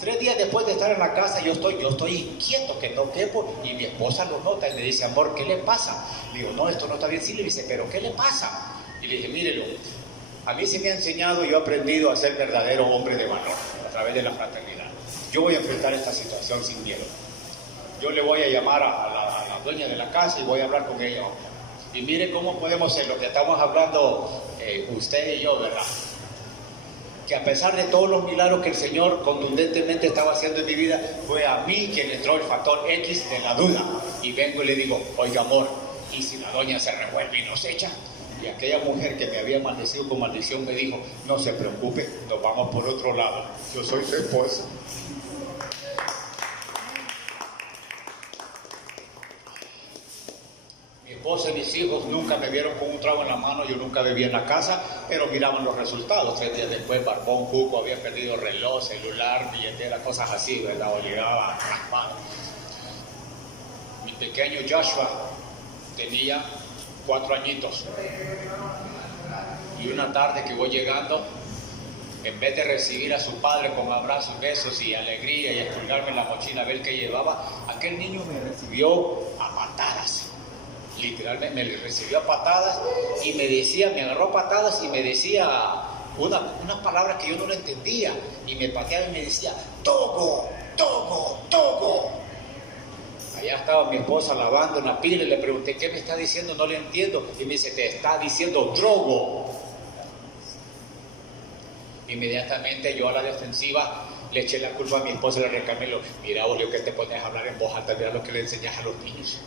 3 días después de estar en la casa, yo estoy inquieto, que no quepo, y mi esposa lo nota y me dice: amor, ¿qué le pasa? Le digo: no, esto no está bien. Sí, le dice: ¿pero qué le pasa? Y le dije: mírelo, a mí se me ha enseñado, yo he aprendido a ser verdadero hombre de valor a través de la fraternidad. Yo voy a enfrentar esta situación sin miedo. Yo le voy a llamar a la dueña de la casa y voy a hablar con ella. Y mire cómo podemos ser, lo que estamos hablando usted y yo, ¿verdad? Que a pesar de todos los milagros que el Señor contundentemente estaba haciendo en mi vida, fue a mí quien entró el factor X de la duda. Y vengo y le digo: oiga, amor, ¿y si la doña se revuelve y nos echa? Y aquella mujer que me había maldecido con maldición me dijo: no se preocupe, nos vamos por otro lado. Yo soy su esposa. Mi esposa y mis hijos nunca me vieron con un trago en la mano, yo nunca bebía en la casa, pero miraban los resultados. 3 días después, barbón, cuco, había perdido reloj, celular, billetera, cosas así, ¿verdad? O llegaba raspado. Mi pequeño Joshua tenía 4 añitos. Y una tarde que voy llegando, en vez de recibir a su padre con abrazos, besos y alegría y expulgarme en la mochila a ver qué llevaba, aquel niño me recibió a patadas. Literalmente me recibió a patadas y me decía, me agarró a patadas y me decía unas palabras que yo no le entendía, y me pateaba y me decía: Togo, Togo, Togo. Allá estaba mi esposa lavando una pila y le pregunté: ¿qué me está diciendo? No le entiendo. Y me dice: te está diciendo drogo. Inmediatamente yo, a la defensiva, le eché la culpa a mi esposa y le reclamé: mira, Olio, que te pones a hablar en voz alta, mira lo que le enseñas a los niños.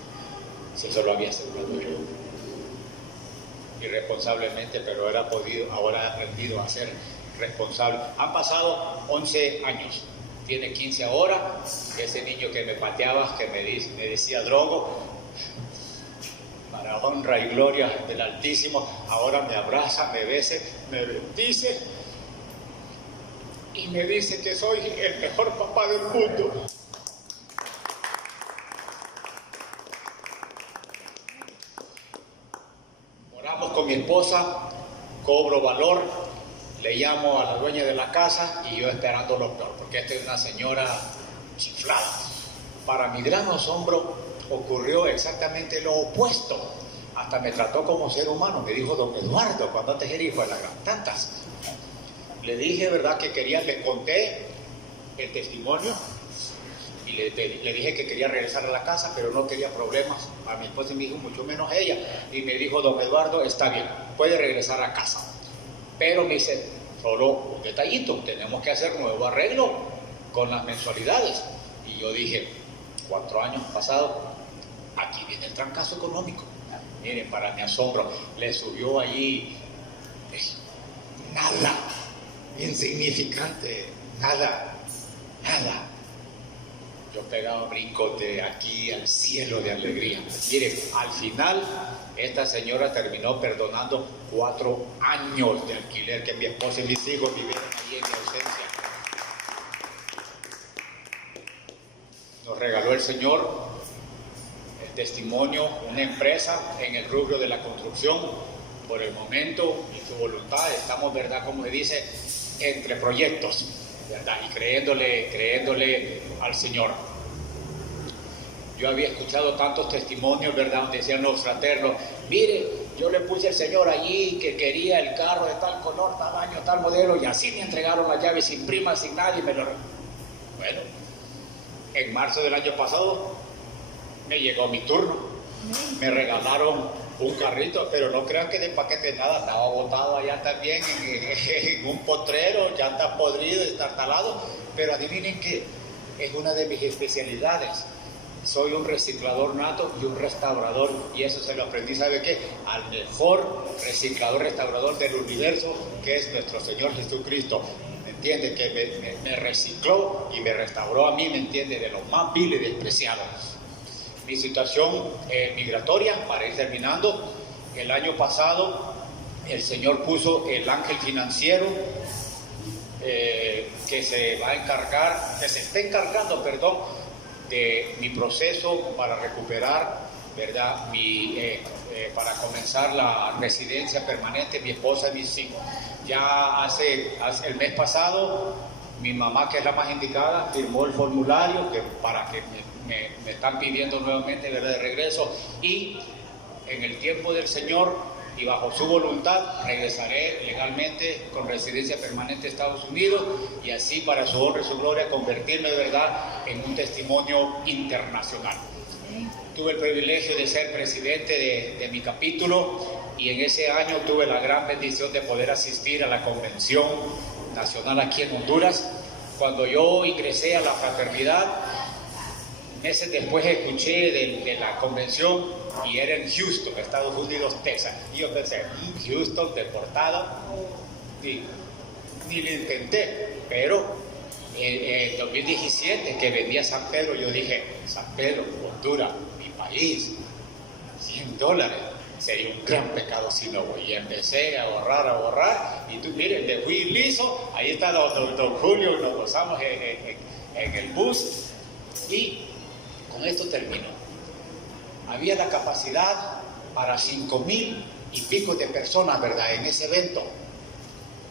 si eso lo había asegurado yo. Irresponsablemente, pero ahora he aprendido a ser responsable. Han pasado 11 años, tiene 15 ahora. Ese niño que me pateaba, que me decía drogo, para honra y gloria del Altísimo, ahora me abraza, me besa, me bendice y me dice que soy el mejor papá del mundo. Oramos con mi esposa, cobro valor, le llamo a la dueña de la casa y yo esperando lo peor, porque esta es una señora chiflada. Para mi gran asombro ocurrió exactamente lo opuesto. Hasta me trató como ser humano. Me dijo: don Eduardo, cuando antes era hijo de las gran tantas. Le dije, verdad, que quería, le conté el testimonio y le dije que quería regresar a la casa, pero no quería problemas a mi esposa y mi hijo, mucho menos a ella. Y me dijo: don Eduardo, está bien, puede regresar a casa. Pero me dice: solo un detallito, tenemos que hacer nuevo arreglo con las mensualidades. Y yo dije: 4 años pasados, aquí viene el trancazo económico. Miren, para mi asombro, le subió allí nada, insignificante, nada. Yo pegaba brincos de aquí al cielo de alegría. Miren, al final, esta señora terminó perdonando 4 años de alquiler que mi esposa y mis hijos vivieron allí en mi ausencia. Nos regaló el Señor testimonio, una empresa en el rubro de la construcción. Por el momento, en su voluntad, estamos, verdad, como se dice, entre proyectos, verdad, y creyéndole al Señor. Yo había escuchado tantos testimonios, verdad, donde decían los fraternos: mire, yo le puse al Señor allí que quería el carro de tal color, tal año, tal modelo, y así me entregaron las llaves sin prima, sin nadie, Bueno, en marzo del año pasado me llegó mi turno, me regalaron un carrito, pero no crean que de paquete nada, estaba botado allá también en un potrero, ya está podrido, está talado, pero adivinen que es una de mis especialidades. Soy un reciclador nato y un restaurador, y eso se lo aprendí, ¿sabe qué? Al mejor reciclador, restaurador del universo, que es nuestro Señor Jesucristo. ¿Me entiende? Que me recicló y me restauró a mí, ¿me entiende? De lo más vil y despreciado. Mi situación migratoria, para ir terminando, el año pasado el Señor puso el ángel financiero que se está encargando, de mi proceso para recuperar, ¿verdad? Para comenzar la residencia permanente, mi esposa y mis hijos. Ya hace el mes pasado, mi mamá, que es la más indicada, firmó el formulario para que me están pidiendo nuevamente, ¿verdad?, de regreso, y en el tiempo del Señor y bajo su voluntad regresaré legalmente con residencia permanente a Estados Unidos, y así, para su honra y su gloria, convertirme de verdad en un testimonio internacional. Tuve el privilegio de ser presidente de mi capítulo, y en ese año tuve la gran bendición de poder asistir a la convención nacional aquí en Honduras. Cuando yo ingresé a la fraternidad, meses después escuché de la convención, y era en Houston, Estados Unidos, Texas. Y yo pensé: Houston, deportado, ni lo intenté. Pero en 2017, que venía a San Pedro, yo dije: San Pedro, Honduras, mi país, $100, sería un gran pecado si no voy. Y empecé a ahorrar, y tú, miren, me fui liso. Ahí está don Julio, nos gozamos en el bus, y con esto termino. Había la capacidad para 5,000 y pico de personas, ¿verdad?, en ese evento.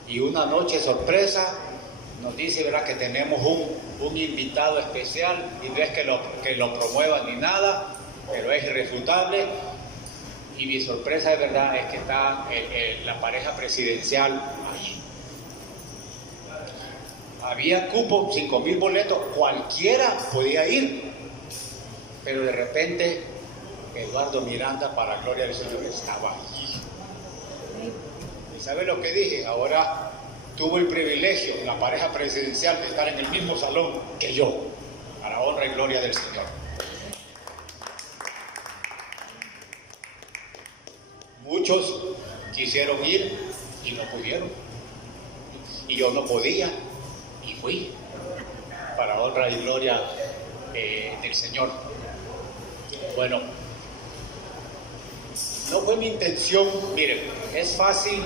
Y una noche sorpresa nos dice, ¿verdad?, que tenemos un invitado especial, y no es que lo promueva ni nada, pero es irrefutable. Y mi sorpresa, de verdad, es que está la pareja presidencial allí. Había cupo, 5,000 boletos, cualquiera podía ir. Pero de repente, Eduardo Miranda, para gloria del Señor, estaba allí. ¿Y sabe lo que dije? Ahora tuvo el privilegio, la pareja presidencial, de estar en el mismo salón que yo, para honra y gloria del Señor. Muchos quisieron ir y no pudieron. Y yo no podía y fui, para honra y gloria del Señor. Bueno, no fue mi intención. Miren, es fácil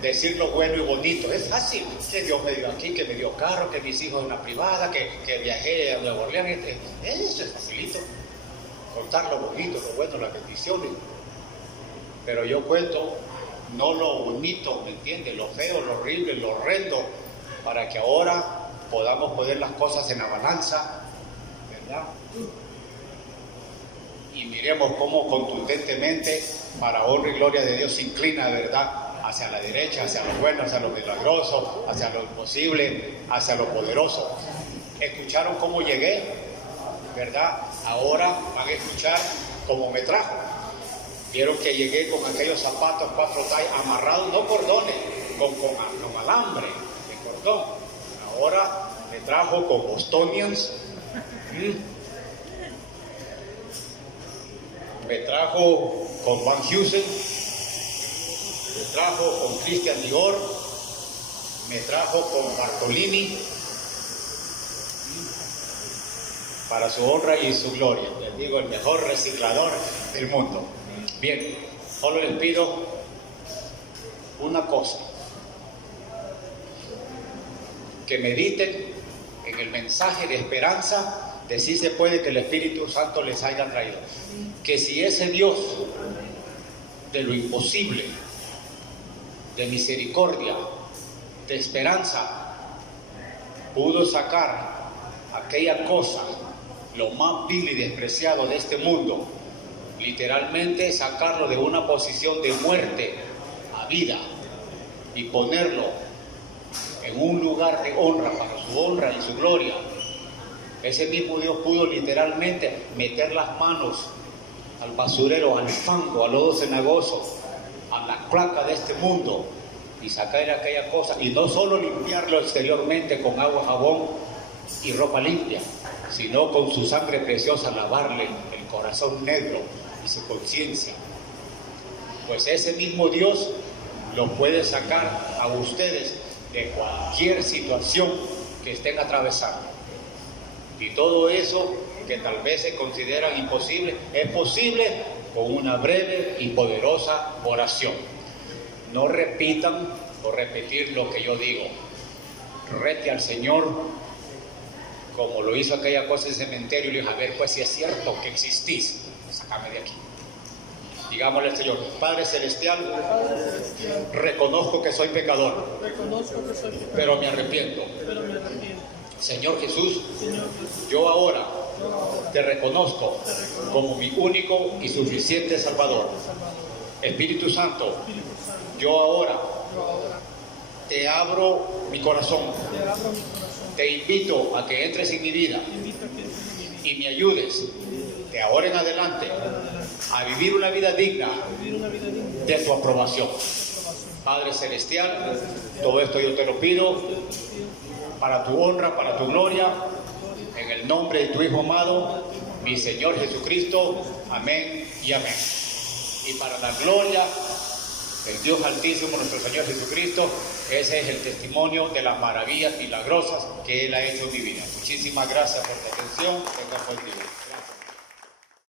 decir lo bueno y bonito, es fácil que Dios me dio aquí, que me dio carro, que mis hijos en la privada, que viajé a Nueva Orleans. Eso es facilito, contar lo bonito, lo bueno, las bendiciones. Pero yo cuento no lo bonito, ¿me entiendes? Lo feo, lo horrible, lo horrendo, para que ahora podamos poner las cosas en la balanza, ¿verdad? Y miremos cómo contundentemente, para honra y gloria de Dios, se inclina, ¿verdad?, hacia la derecha, hacia lo bueno, hacia lo milagroso, hacia lo imposible, hacia lo poderoso. ¿Escucharon cómo llegué? ¿Verdad? Ahora van a escuchar cómo me trajo. Vieron que llegué con aquellos zapatos 4 tallas amarrados, no cordones, con alambre de cordón. Ahora me trajo con Bostonians. Me trajo con Van Heusen, me trajo con Christian Dior, me trajo con Bartolini, para su honra y su gloria. Les digo, el mejor reciclador del mundo. Bien, solo les pido una cosa: que mediten en el mensaje de esperanza de si se puede que el Espíritu Santo les haya traído. Que si ese Dios de lo imposible, de misericordia, de esperanza, pudo sacar aquella cosa, lo más vil y despreciado de este mundo, literalmente sacarlo de una posición de muerte a vida y ponerlo en un lugar de honra, para su honra y su gloria. Ese mismo Dios pudo literalmente meter las manos al basurero, al fango, al lodo cenagoso, a la placa de este mundo, y sacar aquella cosa, y no solo limpiarlo exteriormente con agua, jabón y ropa limpia, sino con su sangre preciosa lavarle el corazón negro y su conciencia. Pues ese mismo Dios lo puede sacar a ustedes de cualquier situación que estén atravesando. Y todo eso que tal vez se consideran imposible, es posible con una breve y poderosa oración. No repitan o repetir lo que yo digo. Rete al Señor como lo hizo aquella cosa en el cementerio y le dijo: a ver, pues si es cierto que existís, sácame de aquí. Digámosle al Señor: Padre Celestial, reconozco que soy pecador, pero me arrepiento. Señor Jesús, yo ahora te reconozco como mi único y suficiente Salvador. Espíritu Santo, yo ahora te abro mi corazón. Te invito a que entres en mi vida y me ayudes de ahora en adelante a vivir una vida digna de tu aprobación. Padre Celestial, todo esto yo te lo pido para tu honra, para tu gloria, en el nombre de tu Hijo amado, mi Señor Jesucristo. Amén y amén. Y para la gloria del Dios Altísimo, nuestro Señor Jesucristo, ese es el testimonio de las maravillas milagrosas que Él ha hecho en mi vida. Muchísimas gracias por tu atención. Tenga buen día.